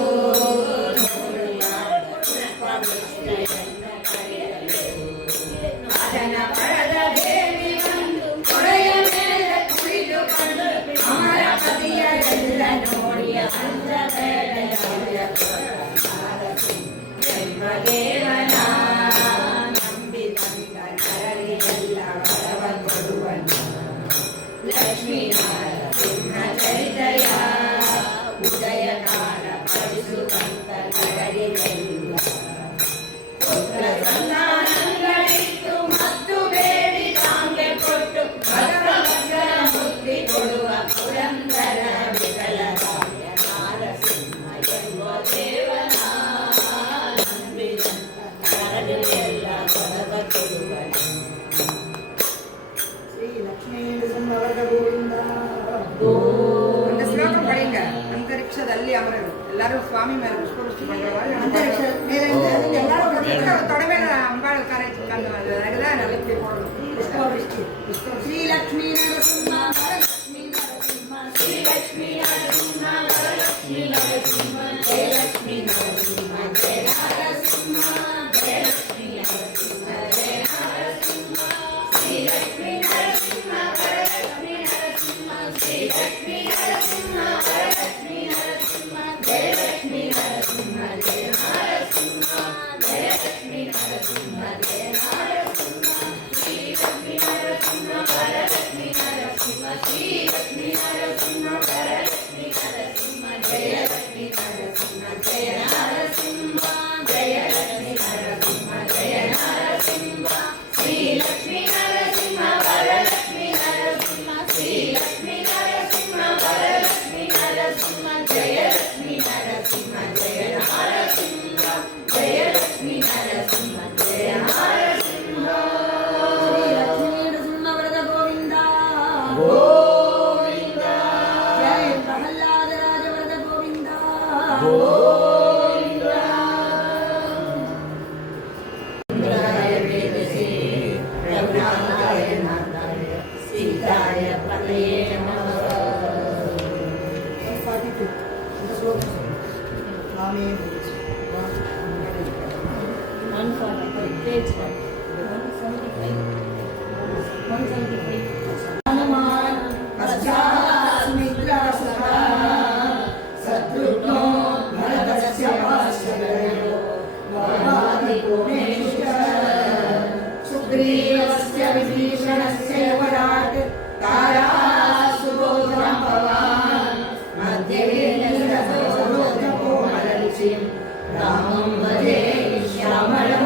ಅದನ ಪಡೆದ ದೇವಿ ಬಂದು ಕೊಡೆಯ ಮೇಲೆ ಕುಳಿತುಕೊಂಡು ಅಮರ ಪತಿಯ ಎಲ್ಲ ನೋಡಿ ಅಂಜಬೇಡ ಎಂಬ ದೇವನ ನಂಬಿದಂತ ನರರಿಗೆಲ್ಲ ವರವ ಕೊಡುವನು ಲಕ್ಷ್ಮೀ ನಾರಸಿಂಹ ಚರಿತೆಯ ಉದಯಕಾಲ ಪಡಿಸುವಂತ ನರರಿಗೆಲ್ಲ ಪುತ್ರ ಸಂತಾನಗಳಿತ್ತು ಮತ್ತು ಬೇಡಿ ತಾಂಗೆ ಕೊಟ್ಟು ಭದ್ರವಸ್ತ್ರ ಮುದ್ದಿ ಕೊಡುವ ಪುರಂದರ ವಿಠಲರಾಯ ನಾರಸಿಂಹ ಎಂಬ ದೇವನ ನಂಬಿದಂತ ನರರಿಗೆಲ್ಲ ವರವ ಕೊಡುವನು ಶ್ರೀ ಲಕ್ಷ್ಮೀ ನರಸಿಂಹವರ್ಗ ಗೋವಿಂದ ಒಂದು ಶ್ಲೋಕ ಪಡಿಂಗ ಅಂತರಿಕ್ಷದಲ್ಲಿ ಅಮರರು ಎಲ್ಲರೂ ಸ್ವಾಮಿ ಮೇಲೆ ಪುಷ್ಪವೃಷ್ಟಿ ಅಂತರಿಕ್ಷ ಮೇಲೆ ಎಲ್ಲರೂ ತೊಡೆ ಮೇಲೆ ಅಂಬಾಳು ಕಾರ್ಯ ನಲಕ್ಕೆ ಪುಷ್ಪವೃಷ್ಟಿ ಶ್ರೀ ಲಕ್ಷ್ಮೀ ನರಸಿಂಹ ವರಲಕ್ಷ್ಮೀ ನರಸಿಂಹ ಶ್ರೀ ಲಕ್ಷ್ಮೀ ನರಸಿಂಹ ವರಲಕ್ಷ್ಮೀ ನರಸಿಂಹ ಜಯ ಲಕ್ಷ್ಮೀ ನರಸಿಂಹ ಜಯ ನರಸಿಂಹ ಜಯ ಲಕ್ಷ್ಮೀ ನರಸಿಂಹ ಜಯ ನರಸಿಂಹ ಶ್ರೀ ಲಕ್ಷ್ಮೀ ನರಸಿಂಹ ವರಲಕ್ಷ್ಮೀ ನರಸಿಂಹ ಶ್ರೀ ಲಕ್ಷ್ಮೀ ನರಸಿಂಹ ವರಲಕ್ಷ್ಮೀ ನರಸಿಂಹ ಜಯ ಲಕ್ಷ್ಮೀ ನರಸಿಂಹ ಜಯ ನರಸಿಂಹ ಜಯ ಲಕ್ಷ್ಮೀ ನರಸಿಂಹ ಜಯ ನರಸಿಂಹ ಶ್ರೀ ಲಕ್ಷ್ಮೀ ನರಸಿಂಹ ವರಲಕ್ಷ್ಮೀ ನರಸಿಂಹ ಶ್ರೀ ಲಕ್ಷ್ಮೀ ನರಸಿಂಹ ವರಲಕ್ಷ್ಮೀ ನರಸಿಂಹ ಜಯ ಲಕ್ಷ್ಮೀ ನರಸಿಂಹ ಜಯ ನರಸಿಂಹ ಜಯ ಲಕ್ಷ್ಮೀ ನರಸಿಂಹ ಜಯ ನರಸಿಂಹ ಶ್ರೀ ಲಕ್ಷ್ಮೀ ನರಸಿಂಹ ವರಲಕ್ಷ್ಮೀ ನರಸಿಂಹ ಶ್ರೀ ಲಕ್ಷ್ಮೀ ನರಸಿಂಹ ವರಲಕ್ಷ್ಮೀ ನರಸಿಂಹ ಜಯ ಲಕ್ಷ್ಮೀ ನರಸಿಂಹ ಜಯ ನರಸಿಂಹ ಜಯ ಲಕ್ಷ್ಮೀ ನರಸಿಂಹ ಜಯ ನರಸಿಂಹ ಶ್ರೀ ಲಕ್ಷ್ಮೀ ನರಸಿಂಹ ವರದ ಗೋವಿಂದ ಗೋವಿಂದ ಜಯ ಪ್ರಹ್ಲಾದ ರಾಜ ವರದ ಗೋವಿಂದ ಗೋವಿಂದ ಆಮೇಲೆ 145 page 175 ಹನುಮಾನ್ ಪಶ್ಚಾಸ್ಮಿತ್ರಸಃ ಶತ್ರುಘ್ನೋ ಭರತಸ್ಯ ಭಾಷ್ಯಕರೋ ವಾದಿಕೋಣೇಶು ಚ ಸುಗ್ರೀವಸ್ಯ ವಿಭೀಷಣಸ್ಯ ವರಾಟ್ ತಾರಾಸುಬೋಧಂ ಭವಾನ್ ಮಧ್ಯವೇನಕೋಮಲರುಚಿಂ ರಾಮಂ ವದೇ ಶ್ಯಾಮಳಂ.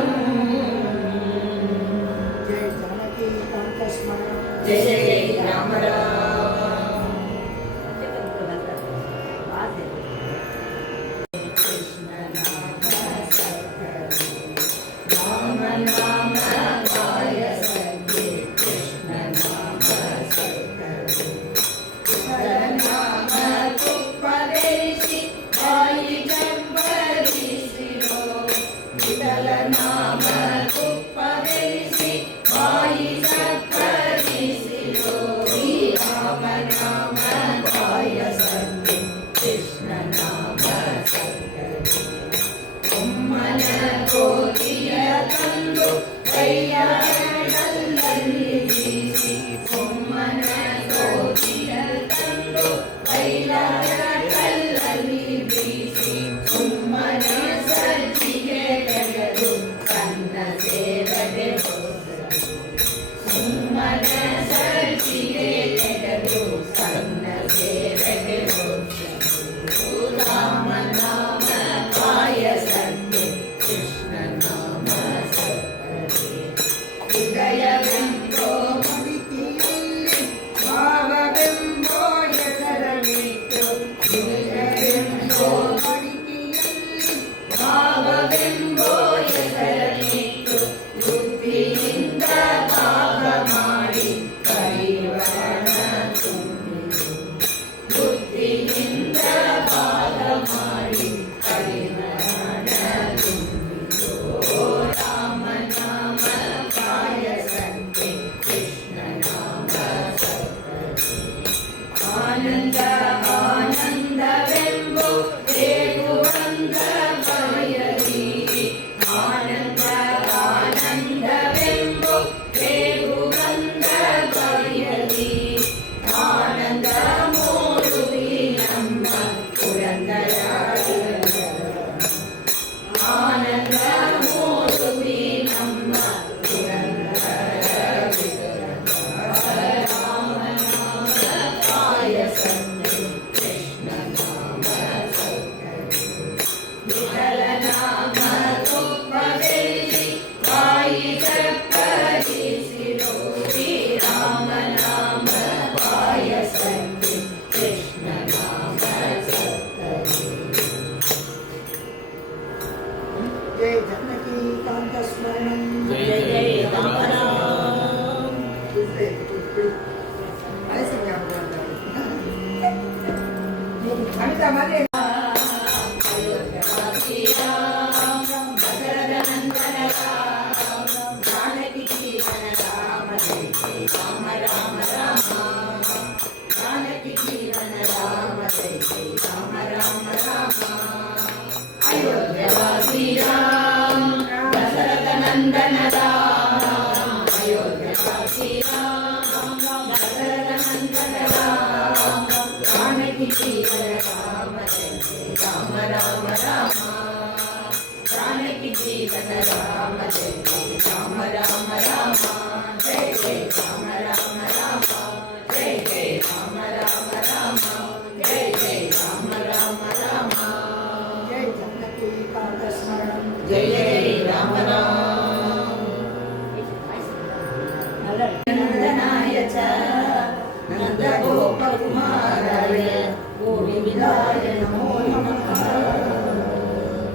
ಜಯ ಜಾನಕಿ ಕಾಂತಸ್ಮರಣ. ಜಯ ಜಯ ರಾಮ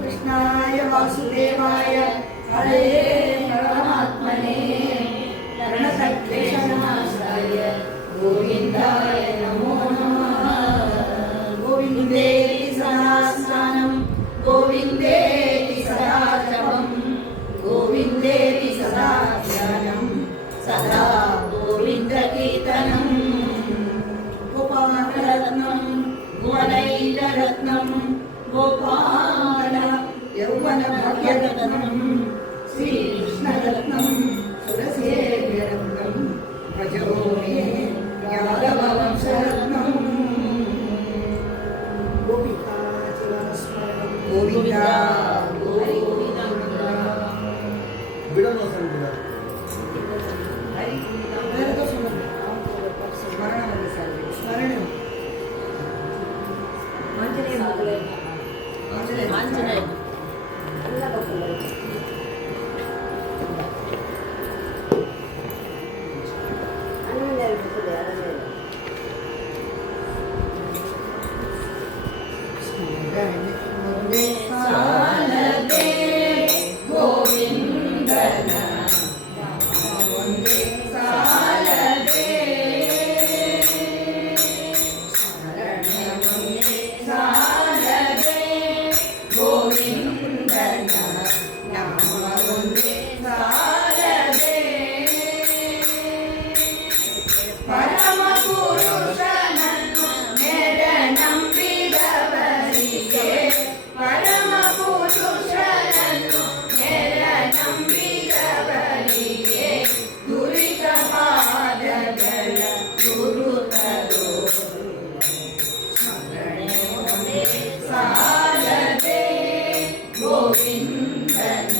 कृष्णाय वासुदेवाय हरे परमात्मने प्रणतक्लेशनाशाय गोविन्दाय नमो नमः. गोविन्देति सदा स्नानं गोविन्देति सदा जपं गोविन्देति सदा ध्यानं सदा गोविन्दकीर्तनं. गोपालरत्नं भुवनैकरत्नं गोपाल ಯೌವನ ಭಾಗ್ಯರತ್ನಂ ಶ್ರೀಕೃಷ್ಣರತ್ನಂ ಸುರಸೇವ್ಯರತ್ನಂ ಭಜೋ ಮೇ ಯಾದವವಂಶರತ್ನಂ ಗೋಪಿಕಾ ಚಿರಸ್ಮರಣಂ ಗೋವಿಂದ ಬಿಡೋಣ ಸರ್ ಬಿಡ ಹರಿ ಸ್ಮರಣವನ್ನು ಸಾಧಿ ಸ್ಮರಣೆ ಆಂಜನೇಯ ಮಗಳೇ ಆಂಜನೇಯ ಎಲ್ಲ ಗೊತ್ತಿಲ್ಲ ಒಂದೇ ಸಾಲದೆ ಗೋವಿಂದನ ಒಂದೇ ಸಾಲದೆ ಶರಣ ಒಂದೇ ಸಾಲದೆ ಗೋವಿಂದನ ನಾಮ ಒಂದೇ ಸಾಲದೆ ಪರಮ ಪುರುಷನನ್ನು ನೆರನಂಬಿದವರಿಗೆ ಪರಮ ಪುರುಷನನ್ನು ನೆರನಂಬಿದವರಿಗೆ ದುರಿತ ಪಾದಗಳ ಗುರುತರು ಸ್ಮರಣೆ ಒಂದೇ ಸಾಲದೆ ಗೋವಿಂದನ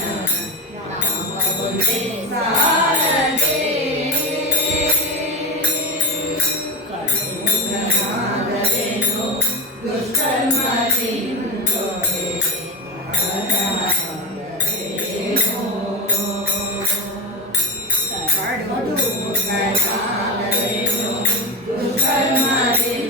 ನಾಮ ಒಂದೇ ಸಾಲದೆ ಕರುಣಾದರೇನು ದುಷ್ಕರ್ಮದಿಂದೊಡೆ ಕಡುಕನಾದರೇನು ದುಷ್ಕರ್ಮದಿಂದೊಡೆ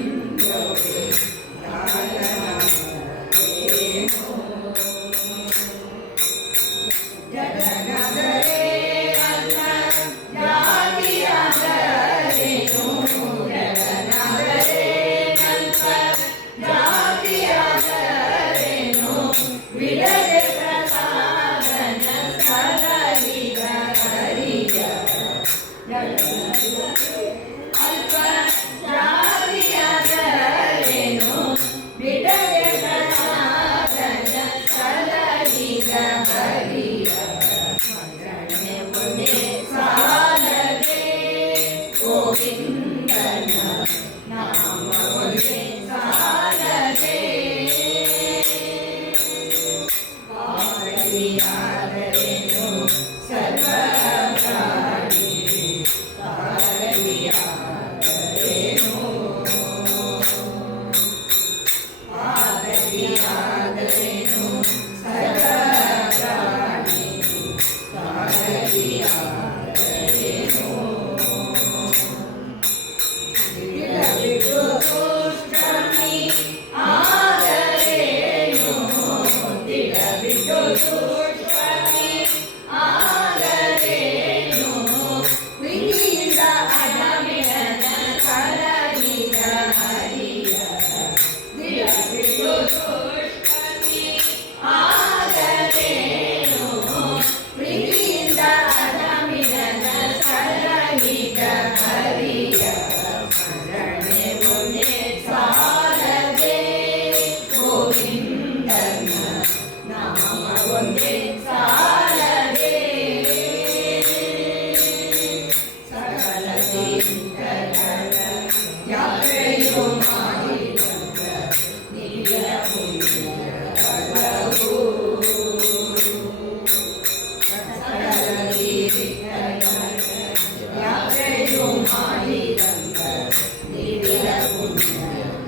ಜಗನಗರೇ ಅಲ್ಲ ಜಾತಿಯಾದರೇನು ಜಗನಗರೇ ಅಲ್ಪ ಜಾತಿಯಾದರೇನು ಬಿಡದೆ ಪ್ರಸಾದನ ಸಲಹಿದ ಹರಿಯ ಅಲ್ಪ ಜಾತಿಯಾದರೇನು ಬಿಡದೆ ಪ್ರಸಾದನ ಸಲಹಿದ ಹರಿಯ ಸ್ಮರಣೆ ಒಂದೇ ಸಾಲದೆ ಗೋವಿಂದನ ನಾಮ ಒಂದೇ ಸಾಲದೆ ಪಾರಲಿಯಾದರೇನು ಸರ್ವ ಪ್ರಾಣಿ ಪಾರಲಿಯಾದರೇನು ಪಾರಲಿಯಾದರೇನು ಸರ್ವ ಪ್ರಾಣಿ ಪಾರಲಿಯಾದರೇನು ಬಿಟ್ಟು ದುಷ್ಕರ್ಮಿ ಆದರೇನು ಬಿಟ್ಟು ದುಷ್ಕರ್ಮಿ ಆದರೇನು ವಿಧಿಯಿಂದ ಅಡಮಿಡನ ಕರಗಿದ ಹರಿಯ ಬಿಟ್ಟು ದುಷ್ಕರ್ಮಿ ಆದರೇನು ವಿಧಿಯಿಂದ ಅಡಮಿಡನ ಕರಗಿದ ಹರಿಯ ಸ್ಮರಣೆ ಒಂದೇ ಸಾಲದೆ ಗೋವಿಂದನ ನಾಮ ಒಂದೇ ಸಾಲದೆ ಸಕಲ ತೀರ್ಥಗಳ ಯಾತ್ರೆಯು ಮಾಡಿದಂತ ನಿಖಿಲ ಪುಣ್ಯ ಫಲವು ಸಕಲ ತೀರ್ಥಗಳ ಯಾತ್ರೆಯು ಮಾಡಿದಂತ ನಿಖಿಲ ಪುಣ್ಯ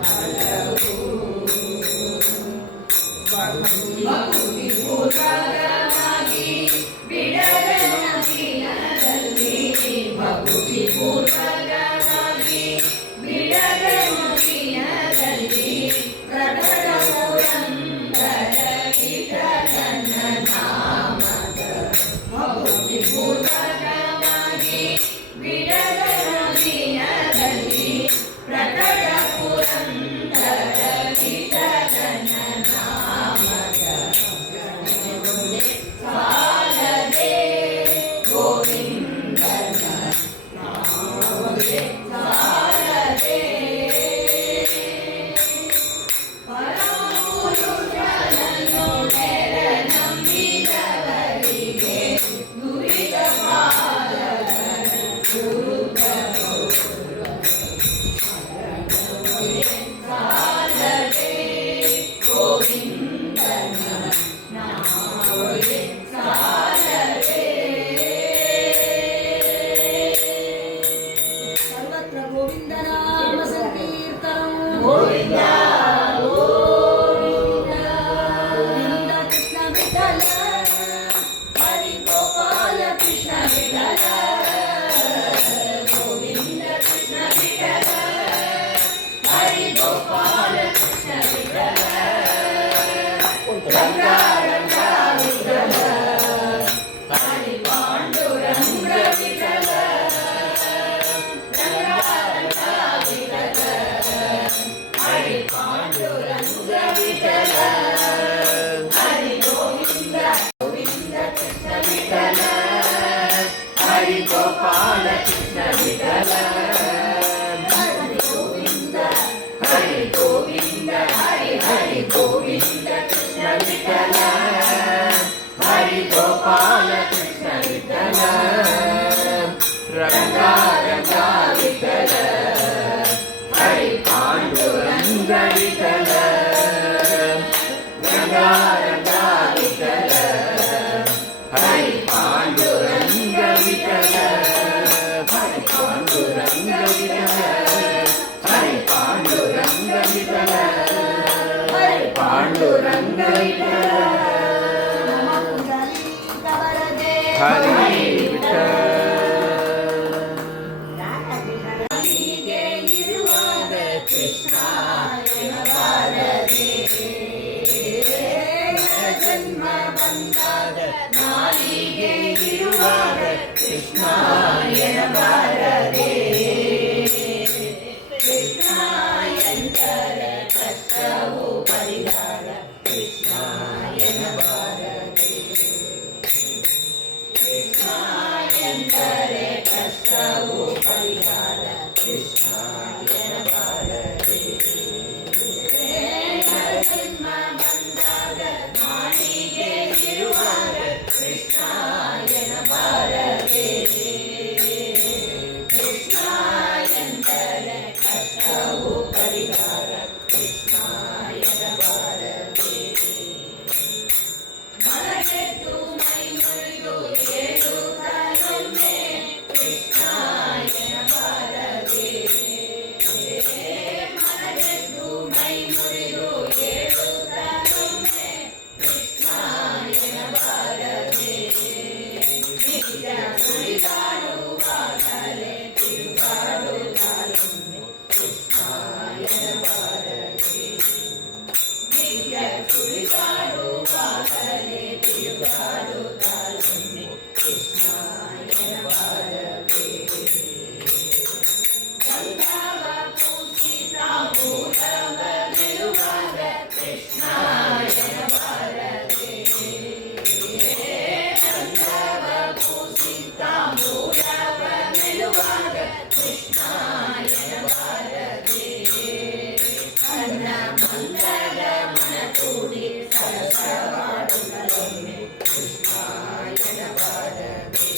ಫಲವು ಭಕ್ತಿ ಪೂರ್ವಕನಾಗಿ ಬಿಡದ ದಿನದಲ್ಲಿ ಭಕ್ತಿ ಪೂರ್ವಕನಾಗಿ ಬಿಡದ ದಿನದಲ್ಲಿ ಪ್ರಕಟ ಪುರಂದರ ವಿಠಲನ ನಾಮದ ಭಕ್ತಿ ಪೂರ್ವಕನಾಗಿ ಬಿಡದ ದಿನದಲ್ಲಿ ಪ್ರಕಟ ಪುರಂದರ ವಿಠಲನ ನಾಮದ ಒಂದೇ ಸಾಲದೆ ಗೋವಿಂದನ ನಾಮ ರಂಗ ರಂಗ ವಿಠಲ ಹರಿ ಪಾಂಡುರಂಗ ವಿಠಲ ರಂಗ ರಂಗ ವಿಠಲ ಹರಿ ಪಾಂಡುರಂಗ ವಿಠಲ ಹರಿ ಗೋವಿಂದ ಗೋವಿಂದ ಕೃಷ್ಣ ವಿಠಲ ಹರಿ ಗೋಪಾಲ ಕೃಷ್ಣ ವಿಠಲ ಹರಿ ಗೋವಿಂದ ಹರಿ ಗೋವಿಂದ ಹರಿ ಹರಿ ಗೋವಿಂದ ಕೃಷ್ಣ ವಿಠಲ ಹರಿ ಗೋಪಾಲ ಕೃಷ್ಣ ವಿಠಲ ರಂಗ ರಂಗ ವಿಠಲ ಹರಿ ಪಾಂಡುರಂಗ ವಿಠಲ ರಂಗ ರಂಗ ವಿಠಲ ಹರಿ ಪಾಂಡುರಂಗ ವಿಠಲ ಹರಿ ಪಾಂಡುರಂಗ ವಿಠಲ ಹರಿ ಪಾಂಡುರಂಗ ವಿಠಲ ಹರಿ ಪಾಂಡುರಂಗ ವಿಠಲ ಹರಿ ವಿಠಲ ಕೃಷ್ಣ ಎನ್ನಬಾರದೆ ಜನ್ಮ ಬಂದಾಗ ನಾಲಿಗೆ ಇರುವಾಗ ಕೃಷ್ಣ ಎನ್ನಬಾರದೆ ಕೃಷ್ಣ ಎಂದರೆ ಕಷ್ಟವು ಪರಿಹಾರ ಕೃಷ್ಣ ಎನ್ನಬಾರದೆ ಕೃಷ್ಣ ಎಂದರೆ ಕಷ್ಟವು ಪರಿಹಾರ ಕೃಷ್ಣ ಎನ್ನಬಾರದೆ ಜನ್ಮ ಬಂದಾಗ ನಾಲಿಗೆ ಇರುವಾಗ ಕೃಷ್ಣ ಎನ್ನಬಾರದೆ ಕೃಷ್ಣ ಎಂದರೆ ಕಷ್ಟವು ಪರಿಹಾರ ಕೃಷ್ಣ ಎನ್ನಬಾರದೆ ಮನಗೆದ್ದು ಮೈ ಮುರಿದು ಏಳುತ್ತಾನೊಮ್ಮೆ ಕೃಷ್ಣ ಎನ್ನಬಾರದೆ ಮನಗೆದ್ದು ಮೈ ಮುರಿದು ಏಳುತ್ತಾನೊಮ್ಮೆ ಕೃಷ್ಣ ಎನ್ನಬಾರದೆ ನಿತ್ಯ ಸುಳಿದಾಡುವಾಗಲೇ ತಿರುಗಾಡುತ್ತಾನೊಮ್ಮೆ ಕೃಷ್ಣ ಎನ್ನಬಾರದೆ ನಿತ್ಯ ಸುಳಿದಾಡುವಾಗಲೇ ತಿರುಗಾಡುತ್ತಾನೊಮ್ಮೆ ಕೃಷ್ಣ ಎನ್ನಬಾರದೆ ಗಂಧವ ಪೂಜಿತ ಮೂಲವ ನಿಲ್ಲುವಾಗ ಕೃಷ್ಣ ಎನ್ನಬಾರದೆ ಗಂಧವ ಪೂಜಿತ ಮೂಲವ ನಿಲ್ಲುವಾಗ ಕೃಷ್ಣ ಎನ್ನಬಾರದೆ ಅನ್ನ ಮಂಗಲ ಮನ ಕೂಡಿ ಸರಸವಾಡುತ್ತಲೊಮ್ಮೆ ಕೃಷ್ಣ ಎನ್ನಬಾರದೆ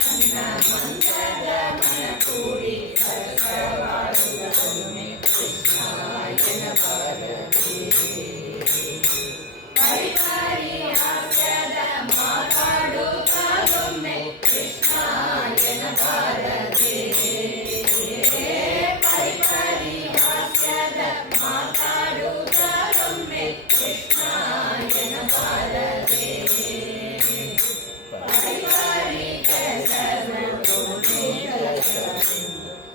ಅನ್ನ ಮಂಗಲ ಮನ ಕೂಡಿ ಸರಸವಾಡುತ್ತಲೊಮ್ಮೆ ಕೃಷ್ಣ ಎನ್ನಬಾರದೆ ಪರಿಪಾರಿ ಹಾಸ್ಯದ ಮಾತಾಡುತ್ತಾನೊಮ್ಮೆ ಕೃಷ್ಣ ಎನ್ನಬಾರದೆ ಪರಿಪಾರಿ ಹಾಸ್ಯದ ಮಾತಾಡುತ್ತಾನೊಮ್ಮೆ ಕೃಷ್ಣ ಎನ್ನಬಾರದೆ ಪರಿಪಾರಿ ಕೆಲಸವನ್ನು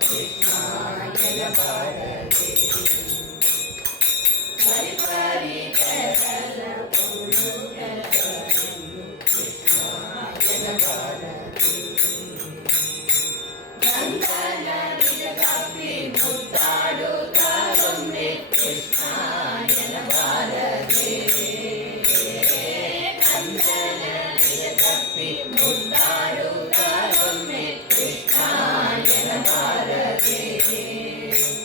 ಕೃಷ್ಣ ಎನ್ನಬಾರದೆ ಪರಿಪಾರಿ ಕೆಲಸವನ್ನು ಕೃಷ್ಣ ಎನ್ನಬಾರದೆ ಗಂಧನ ಬಿಡಗಪ್ಪಿ ಮುತ್ತಾಡುತ್ತಾನೊಮ್ಮೆ ಕೃಷ್ಣ ಎನ್ನಬಾರದೆ ಗಂಧನ ಬಿಡಗಪ್ಪಿ ಮುತ್ತಾಡುತ್ತಾನೊಮ್ಮೆ ಕೃಷ್ಣ ಎನ್ನಬಾರದೆ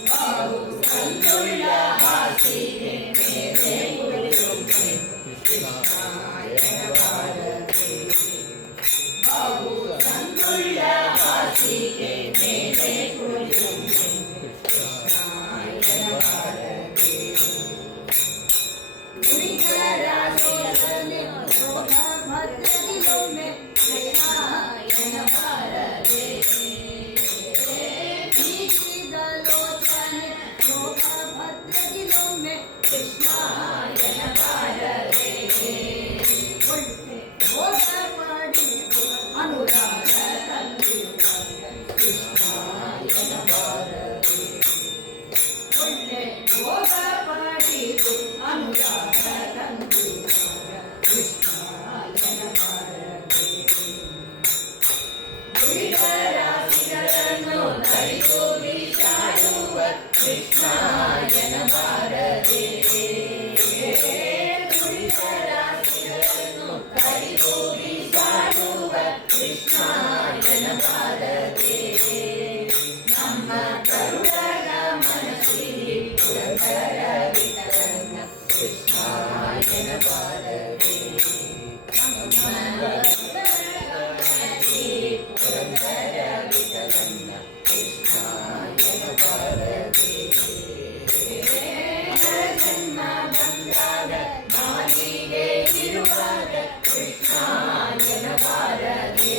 ಬಾಹು ಸಂದುಳ್ಳ ಹಾಸಿಗೆ ಮೇಲೆ ಕುಳಿತೊಮ್ಮೆ ಕೃಷ್ಣ ಎನ್ನಬಾರದೆ ಬಾಹು ಸಂದುಳ್ಳ ಹಾಸಿಗೆ ಮೇಲೆ ಕುಳಿತೊಮ್ಮೆ ಕೃಷ್ಣ ಎನ್ನಬಾರದೆ ಗುರಿಕರ ಸೋಲನೆ ಲೋಕ ಭದ್ರದಿಲೊಮ್ಮೆ ಕೃಷ್ಣ ಎನ್ನಬಾರದೆ ಬೀಸಿದ ಲೋಚನೆ ಲೋಕ ಭದ್ರದಿಲೊಮ್ಮೆ ಕೃಷ್ಣ ಎನ್ನಬಾರದೆ ಒಳ್ಳೆ ಭೋಗ ಮಾಡಿ ಅನುರಾಗ ತಂದಿರುವಾಗ ಕೃಷ್ಣ ಎನ್ನಬಾರದೆ ಒಳ್ಳೆ ಭೋಗ ಮಾಡಿದು ಅನುರಾಗ ಜನ್ಮ ಬಂದಾಗ ಬಾಲಿಗೆ ಇರುವಾಗ ಕೃಷ್ಣ ಎನ್ನಬಾರದೆ.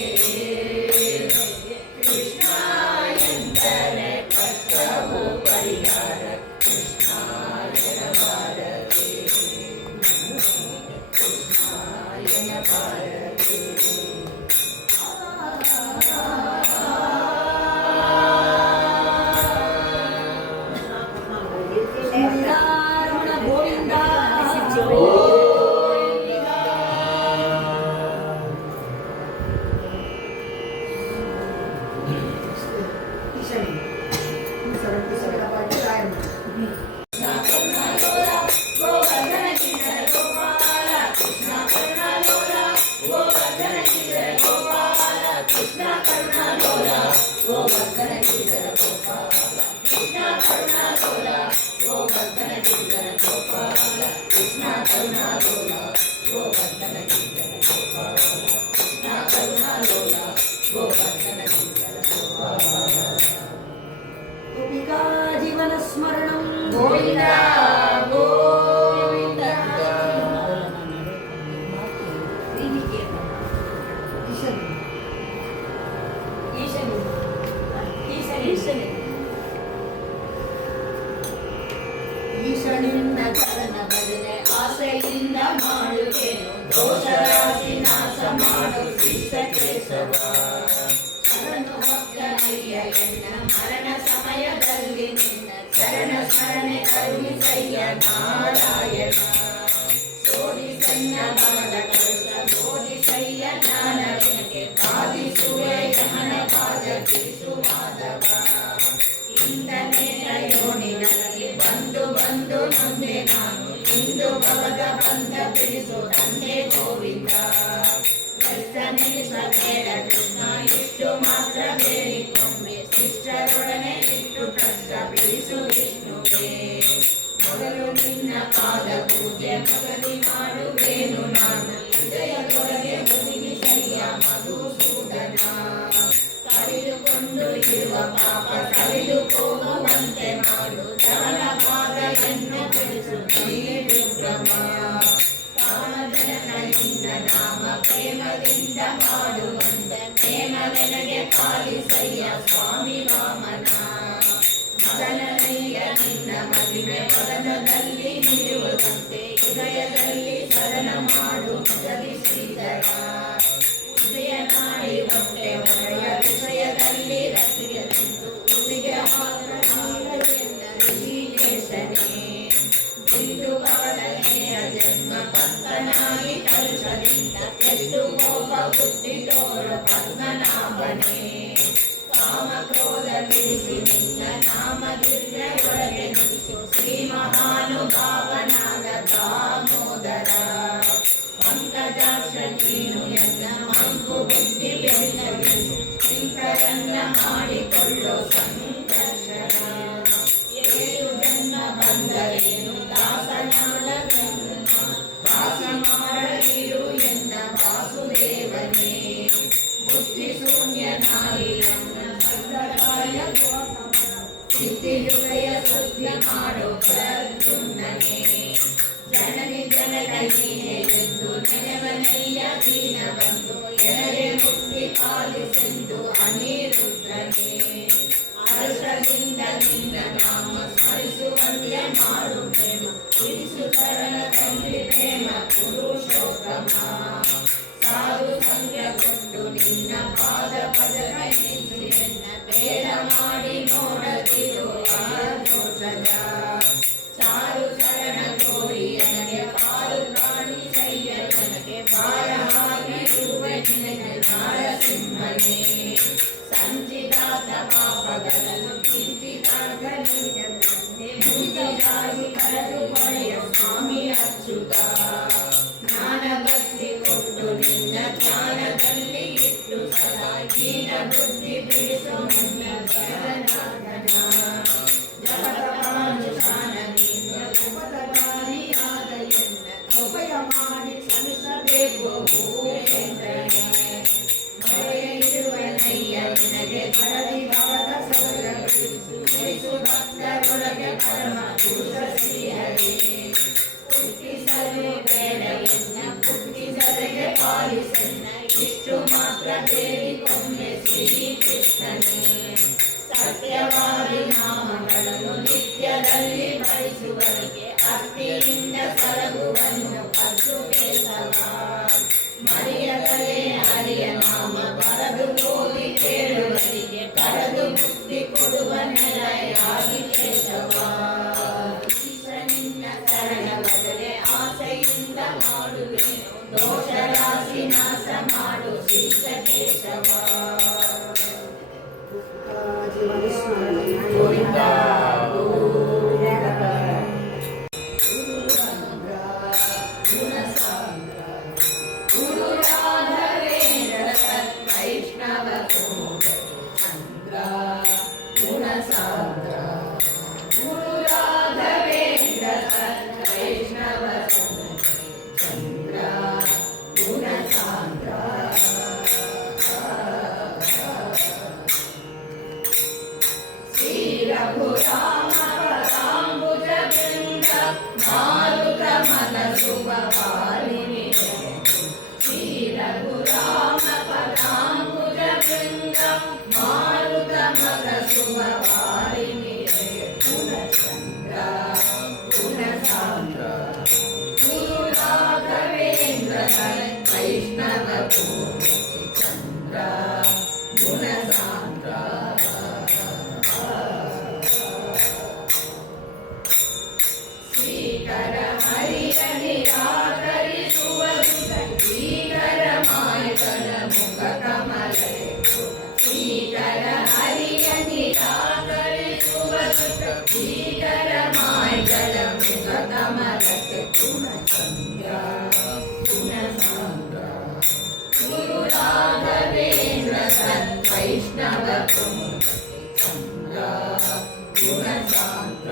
ಕೃಷ್ಣ ಎಂದರೆ ಕಷ್ಟವು ಪರಿಹಾರ, ಕೃಷ್ಣ ಎನ್ನಬಾರದೆ. ಕೃಷ್ಣ ಎನ್ನಬಾರದೆ. ಗೋವಿಂದ ಗೋವಿಂದ ಗೋವರ್ಧನ ಗಿರಿಧರ ಗೋಪಾಲ ಕೃಷ್ಣ ಕರುಣಾಲೋಲ. ಗೋವರ್ಧನ ಗಿರಿಧರ ಗೋಪಾಲ ಕೃಷ್ಣ ಕರುಣಾಲೋಲ. ಗೋವರ್ಧನ ಗಿರಿಧರ ಗೋಪಾಲ ಕೃಷ್ಣ ಕರುಣಾಲೋಲ. ಗೋವರ್ಧನ ಗಿರಿಧರ ಗೋಪಾಲ ಕೃಷ್ಣ ಕರುಣಾಲೋಲ. ಗೋವರ್ಧನ ಗಿರಿಧರ ಗೋಪಾಲ ಕೃಷ್ಣ ಕರುಣಾಲೋಲ. ಗೋವರ್ಧನ ಗಿರಿಧರ ಗೋಪಾಲ. ಗೋಪಿಕಾ ಜೀವನ ಸ್ಮರಣಂ ಗೋವಿಂದ ಗೋವಿಂದ. ಈಶನೇ ಈಶನೇ ಈಶನಿನ್ನ ಚರಣ ಭಜನೆ ಆಸೆಯಿಂದ ಮಾಡುವೆನು. ದೋಷ ರಾಶಿ ನಾಶ ಮಾಡು ಶ್ರೀಶ ಕೇಶವ. ಶರಣು ಭಕ್ತನಯ್ಯ ಎನ್ನ ಮರಣ ಸಮಯದಲ್ಲಿ ನಿನ್ನ ಚರಣ ಸ್ಮರಣೆ ಕರುಣಿಸಯ್ಯ ನಾರಾಯಣ. ಶೋಧಿಸಯ್ಯ ಬಾಲ ಕರುಷ ಬೋಧಿಸಯ್ಯ ಜ್ಞಾನವೆನಗೆ ಬಾಧಿಸುವೆ ಯಮನ ಪಾದ ತಿಳಿಸು ಮಾಧವ. ಇಂದನೇನ ಯೋನಿನಲ್ಲಿ ಬಂದು ಬಂದು ನೊಂದೆ ನಾನು, ಇಂದು ಭವದ ಬಂಧ ಬಿಡಿಸು ತಂದೆ ಗೋವಿಂದ. ಬೇಡ ಕೃಷ್ಣ ಇಷ್ಟು ಮಾತ್ರ ಬೇಡಿಕೊಂಡೆ, ಶಿಷ್ಟರೊಡನೆ ಇಟ್ಟು ಕಷ್ಟ ಬಿಡಿಸು ವಿಷ್ಣುವೆ. ಮೊದಲು ನಿನ್ನ ಪಾದ ಪೂಜೆ ಮೊದಲಿ ಮಾಡುವೇನು ನಾನು, ಹೃದಯದೊಳಗೆ ಮುನಿಗಿಸಯ್ಯ ಮಧುಸೂದನ. ಕಳೆದುಕೊಂಡು ಇರುವ ಪಾಪ ಕಳೆದು ಹೋಗುವಂತೆ ಮಾಡು, ಚಾಲ ಪಾದವನ್ನು ಬಿಡಿಸು ವಿಕ್ರಮ. ಕಾಮದನಿಂದ ನಾಮ ಪ್ರೇಮದಿಂದ ಮಾಡುವಂತೆ ಪ್ರೇಮವೆನಗೆ ಪಾಲಿಸಯ್ಯ ಸ್ವಾಮಿ ವಾಮನ. ಮದನಯ್ಯ ನಿನ್ನ ಮಹಿಮೆ ಮದನದಲ್ಲಿ ನಿರುವಂತೆ ಹೃದಯದಲ್ಲಿ ಶರಣ ಮಾಡು ಮೊದಲಿ ಶ್ರೀಧರ. ಉದಯ ಮಾಡಿ ಹೊಟ್ಟೆ ಹೊರೆಯ ವಿಷಯದಲ್ಲಿ ರಸಿಗೆಂದು ಉದಿಗೆ ಋಷಿಕೇಶನೇ. ಬಿಂದು ಬಾಲನೆಯ ಜನ್ಮ ಭಕ್ತನಾಗಿ ಕಲುಷದಿಂದ ಕೆಟ್ಟು ಹೋಗ ಬುದ್ಧಿ ತೋರ ಪದ್ಮನಾಭನೇ. ಕಾಮ ಕ್ರೋಧ ಬಿಡಿಸಿ ನಿನ್ನ ನಾಮ ದಿವ್ಯೊಳಗೆ ನಿಲ್ಲಿಸು ಶ್ರೀ ಮಹಾನುಭಾವನಾದ ದಾಮೋದರ. ಪಂಕಜಾಕ್ಷ ನೀನು ಎನ್ನ ಮಂಕು ಬುದ್ಧಿ ಬೆಳೆಸು, ಶಂಕರನ್ನ ಮಾಡಿಕೊಳ್ಳೋ ಸಂಕರ್ಷಣ. ಏಳು ಜನ್ಮ ಬಂದರೇನು ದಾಸನಾದವೆನ್ನು, ದಾಸ ಮಾಡಲಿರು ಎನ್ನ ವಾಸುದೇವನೇ. ಬುದ್ಧಿ ಶೂನ್ಯನಾಗಿ ನನ್ನ ಸಂಕರಾಯ ಸಿದ್ಧಿಯುದಯ ಶುದ್ಧಿ ಮಾಡೋ ಪ್ರದ್ಯುಮ್ನನೇ. ಜನನಿ ಜನಕ ನೀನೆ ಎಂದು ನೆನವನಯ್ಯ ದೀನ ಬಂದು ಎನಗೆ ಮುಕ್ತಿ ಪಾಲಿಸೆಂದು ಅನಿರುದ್ಧನೇ. ಹರ್ಷದಿಂದ ನಿನ್ನ ನಾಮ ಸ್ಮರಿಸುವಂತೆ ಮಾಡು ಪ್ರೇಮ, ತಿಳಿಸು ಚರಣದಲ್ಲಿ ಪ್ರೇಮ ಪುರುಷೋತ್ತಮ. ಸಾಧು ಸಂಖ್ಯಗೊಂಡು ನಿನ್ನ ಪಾದ ಪದಕ ನಿಲ್ಲಿಸಿ ಎನ್ನ ಬೇಡ ಮಾಡಿ ನೋಡದಿರು ಆದೋಷದ. ಚಾರು ಚರಣ ಕೋರಿ ನನಗೆ ಪಾಲು ಕಾಣಿಸಯ್ಯ ನನಗೆ ಬಾಳ ಹಾಗಿರುವೆ ನಿನಗೆ ನಾರಸಿಂಹನೇ. ಸಂಚಿತಾದ ಪಾಪಗಳನ್ನು ಕಿಂಚಿತಾಗಲಿ ಮುಂಚಿತಾಗಿ ಕಳೆದು ಪಡೆಯ ಸ್ವಾಮಿ ಅಚ್ಯುತ. ಜ್ಞಾನ ಭಕ್ತಿ ಕೊಟ್ಟು ನಿನ್ನ ಜ್ಞಾನದಲ್ಲಿ ಇಟ್ಟು ಸದಾ ಹೀನ ಬುದ್ಧಿ ಬಿಡಿಸು ನನ್ನ ಜಗನ್ನಾಥನ. ಜಗದಪಾನುಸಾನ ನಿನ್ನ ಉಪಕಾರಿಯಾದ ಎನ್ನ ಬೇಡಿಕೊಂಡೆ ಶ್ರೀಕೃಷ್ಣನೇ ಸತ್ಯವಾದಿ ನಾಮಗಳನ್ನು ನಿತ್ಯದಲ್ಲಿ ಭರಿಸುವರಿಗೆ ಭಕ್ತಿಯಿಂದ ಸಲಗುವನ್ನು ಕದ್ದು ಕೇಸವ ಮರೆಯದಲೇ ಹರಿಯ ನಾಮ ಬರದು ಹೋಗಿ ಕೇಳುವರಿಗೆ ಕರೆದು ಮುಕ್ತಿ ಕೊಡುವ ನೆಲೆಯಾಗಿ ಕೇಶವ ಈಶನಿನ್ನ ಶರಣ ಬದಲೆ ಆಸೆಯಿಂದ ಮಾಡುವೆನು ದೋಷ ರಾಶಿ ನಾಶ ಮಾಡು ಶ್ರೀಶ ಕೇಶವ ಗೋವಿಂದ ಗುರು ರಾಘವೇಂದ್ರ ಸತ್ ವೈಷ್ಣವ ಚಂದ್ರ ಗುಣ ಸಾಂದ್ರ ಗುರು ರಾಘವೇಂದ್ರ ಸತ್ ವೈಷ್ಣವ ಚಂದ್ರ ಗುಣ ಸಾಂದ್ರ ಶ್ರೀ ರಘುರಾಮ ಪರಾಂಬುಜ ಬೃಂದ ಮಾರುತ ಮನ ಶುಭ ಪಾಲಿನಿ ಶ್ರೀ ರಘುರಾಮ ಪರಾಂಬುಜ ಬೃಂದ ಮಾರುತ ಮನ ಶುಭ ಪಾಲಿನಿ ಗುಣಚಂದ್ರ ಗುಣ ಸಾಂದ್ರ ಗುರು ರಾಘವೇಂದ್ರ ವೈಷ್ಣವ ಚಂದ್ರ ಗುಣ ಸಾಂದ್ರ ಶ್ರೀಕರ ಹರಿಯ ನಿರಾಕರಿಸುವ ಶ್ರೀಕರ ಮಾಯಕನ ಮುಖ ಕಮಲ ಶ್ರೀಕರ ಹರಿಯ ನಿರಾಕರಿಸುವ ಶ್ರೀಕರ ಮಾಯಕನ ಮುಖ ಕಮಲಕ್ಕೆ ಗುಣಚಂದ್ರ ಗುಣ ಸಾಂದ್ರ ಗುರು ರಾಘವೇಂದ್ರ ಸತ್ ವೈಷ್ಣವ ಚಂದ್ರ ಗುಣ ಸಾಂದ್ರ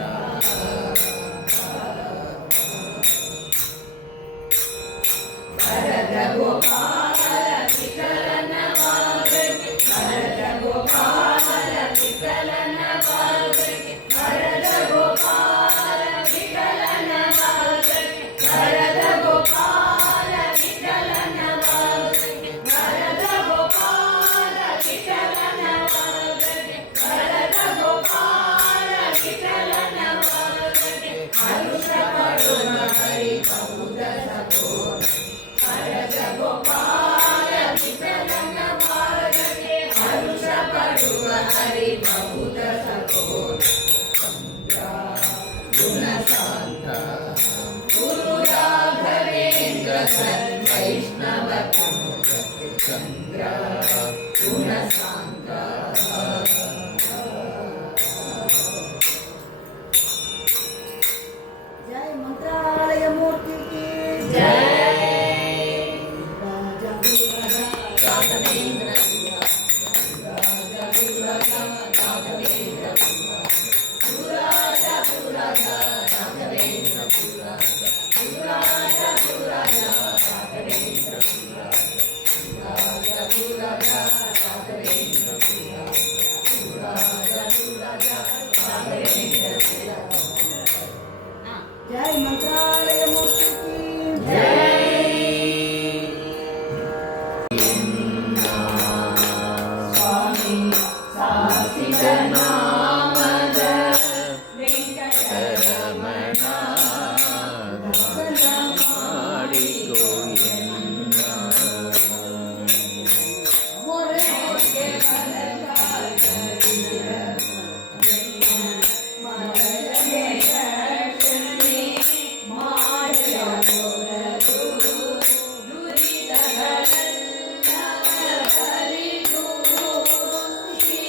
ಭರತ ಗೋಪಾಲ ವಿಠಲನ ವಾಲ್ಮೀಕಿ ಭರತ ಗೋಪಾಲ ವಿಠಲನ ವಾಲ್ಮೀಕಿ ಭರತ ಗೋಪಾಲ ವಿಠಲನ ವಾಲ್ಮೀಕಿ ಭರತ ಗೋಪಾಲ ವಿಠಲನ ವಾಲ್ಮೀಕಿ ಭರತ ಗೋಪಾಲ ವಿಠಲನ ವಾಲ್ಮೀಕಿ ಭರತ ಗೋಪಾಲ ವಿಠಲನ ವಾಲ್ಮೀಕಿ ಹರುಷ ಪಡುವ ಹರಿ ಬಹುದ ಸಕೋರ ಭರತ ಗೋಪಾಲ ವಿಠಲನ ವಾಲ್ಮೀಕಿ ಹರುಷ ಪಡುವ ಹರಿ ಬಹುದ ಸಕೋರ ಚಂದ್ರ ಗುಣ ಸಾಂದ್ರ ಗುರು ರಾಘವೇಂದ್ರ ಸತ್ ವೈಷ್ಣವ ಚಂದ್ರ ಗುಣ ಸಾಂದ್ರ ಜೈ ಮಂತ್ರಾಲಯ ಮೂರ್ತಿ ಕಿ ಜೈ ರಾಘವೇಂದ್ರ ಜೈ ಮಂತ್ರಾಲಯ ಮೂರ್ತಿ ಕಿ ಸ್ವಾಮಿ ಸಾಸಿದ ನಾಮದ ವೆಂಕಟರಮಣ ದರ್ಶನ ಮಾಡಿಕೋ ಎನ್ನ ಮೊರೆ ಹೊಗೆ ಬಲಗಾಲರಿಯ ಮನದಲ್ಲಿ ದರ್ಶನೆ ಮಾಡಿಯ ಹೊರತು ದುರಿತಗಳೆಲ್ಲ ಬಲಿದು ಶ್ರೀ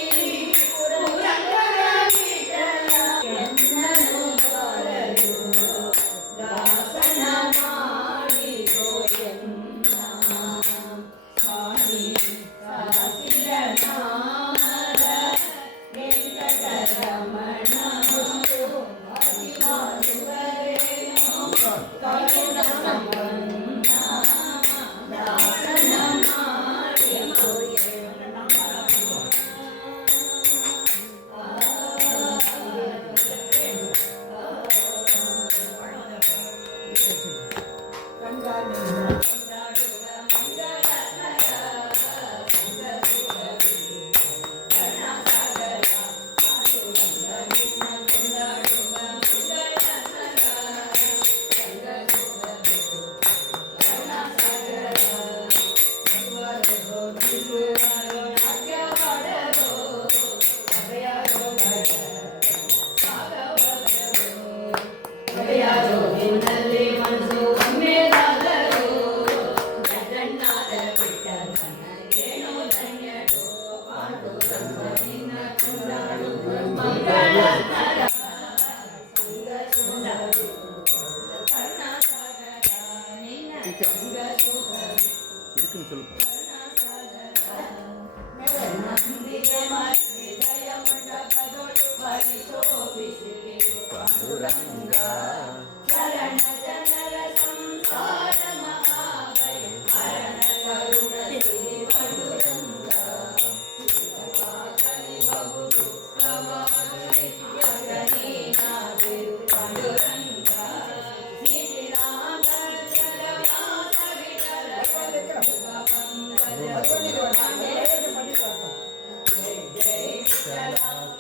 ಪುರಂದರ ವಿಠಲ ಎನ್ನನು ಬರಲು ದಾಸನ ಮಾಡಿಕೋ ಎನ್ನ ಸ್ವಾಮಿ ಸಾಸಿದ ನಾಮದ ವೆಂಕಟರಮಣ ಅತಿಮಾರುವರೇನು ಕರುಣ ಸಂಪನ್ನ ದಾಸನ ಮಾಡಿಕೋ ರಂಗಾನಿಂದ ಕೊಂಡಾಡುವ ಮಂಗಳಕರ இருக்குன்னு சொல்லு. ಪಾಂಡುರಂಗ ಶರಣ ಜನರ ಸಂಸಾರ ಮಹಾಭಯ ಹರಣ ಕರುಣ ಸಿರಿ ಪಾಂಡುರಂಗ ಕಲಿ ಬಹುದು ಪ್ರವಾಹಿ ಜಗನೀನಾದಿರು ಪಾಂಡುರಂಗ ನಿಧಿರಾಗ ಜಲವಾಸ ವಿಠಲ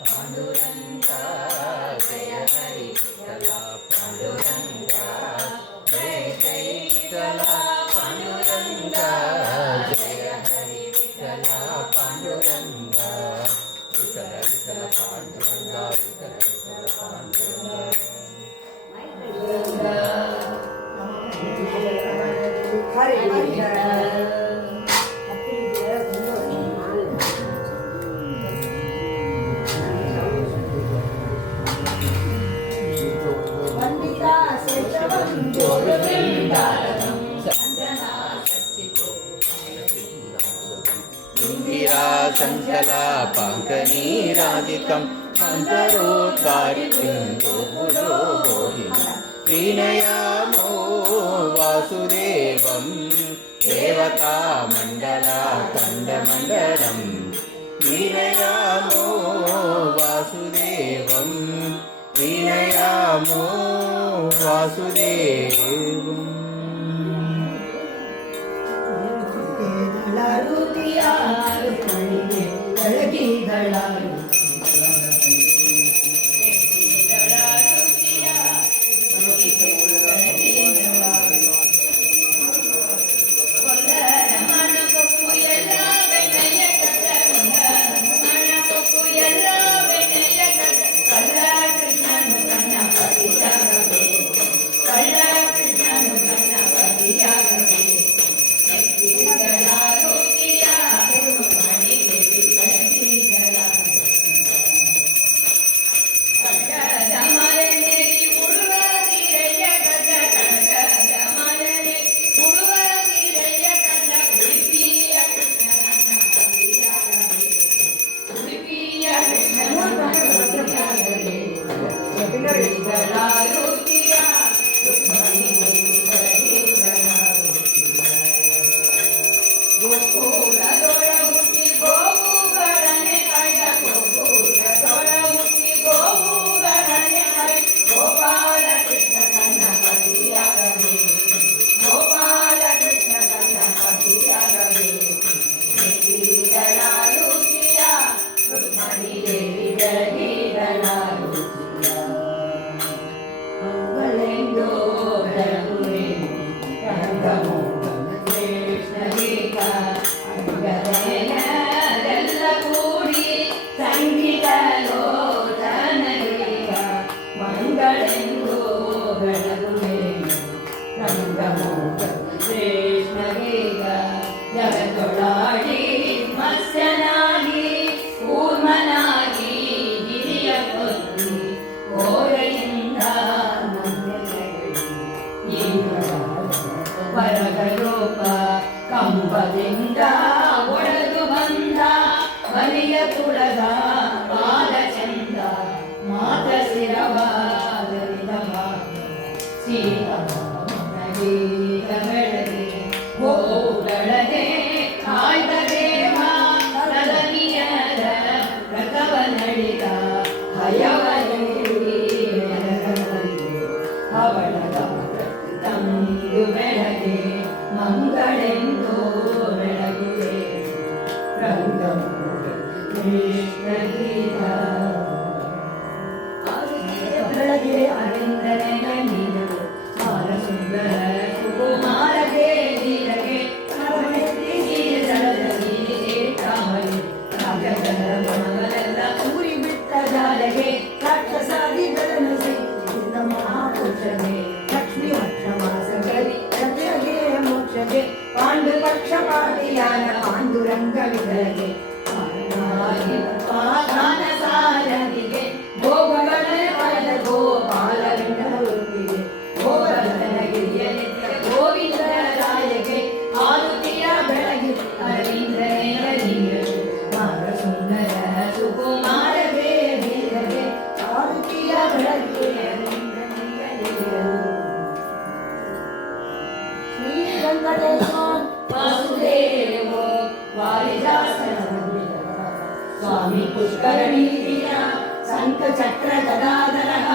ಪಾಂಡುರಂಗ ಜಯ ಹರಿ ವಿಠಲ ಪಾಂಡುರಂಗ ಜಯ ಜಯ ವಿಠಲ ಪಾಂಡುರಂಗ ಜಯ ಹರಿ ವಿಠಲ ಪಾಂಡುರಂಗ ವಿಠಲ ವಿಠಲ ಪಾಂಡುರಂಗ ವಿಠಲ ವಿಠಲ ಪಾಂಡುರಂಗ. ಹರಿ ಇಂದಿರಾ ಸಂಕಲಾಪಾಂಕನೀರಾಧಿಕಂ ಮಂತ್ರೋದ್ಗಾರಿತಿಂದು ಭುಜೋ ಬೋಧಿನಂ ಪ್ರೀಣಯಾಮೋ ವಾಸುದೇವಂ ದೇವತಾ ಮಂಡಲ ಖಂಡಮಂಡಲಂ ಪ್ರೀಣಯಾಮೋ ವಾಸುದೇವಂ ಪ್ರೀಣಯಾಮೋ ವಾಸುದೇವಂ. ಕಂಬದಿಂದ ಒಡೆದು ಬಂದ ಬಲಿಯ ತುಳದ ಪಾದ ಚಂದ ಮಾತ ಶಿರವಾದರಿದ ಸೀತ ಬೆಳಗ್ಗೆ ಗೋಗಳಗೆ ಕಾಯ್ದ ದೇವ ಪ್ರದನಿಯರ ರಥವ ನಡೆದ ಹಯವಲಿ ಅವಳದ ತಂದು ಬೆಳಗ್ಗೆ ಮಂಗಳೆಂದು ಬೆಳಗುವೆ ಬೆಳಗ್ಗೆ ಅರಿಂದನೆ ನೀರು ಮಾರ ಸುಂದರ ಸುಕುಮಾರ ದೇವಿಯಗೆ ಮಗಳೆಲ್ಲ ಊರಿ ಬಿಟ್ಟ ಜಾಲಗೆ ರಾಕ್ಷಸಾದಿಗಳನ್ನು ಸಿಕ್ಕಿದ ಮಹಾಪುರುಷಗೆ ಲಕ್ಷ್ಮೀ ವರ್ಷಮಾಸಗರಿ ಜತೆಗೆ ಮೋಕ್ಷಗೆ ಪಾಂಡು ಪಕ್ಷಪಾತಿಯಾದ ಪಾಂಡುರಂಗ ವಿಧಗೆ ಪಾದಾನ ಸಾರದಿಗೆ ಗೋಗಳ ಪಡೆದ ಗೋಪಾಲ ವಿಠಲಗೆ ಗೋವರ್ಧನಗಿರಿಯ ನಿತ್ಯ ಗೋವಿಂದರ वेङ्कटेशो वासुदेवो वारिजासनवन्दितः स्वामी पुष्करणीतीर शङ्खचक्रगदाधरः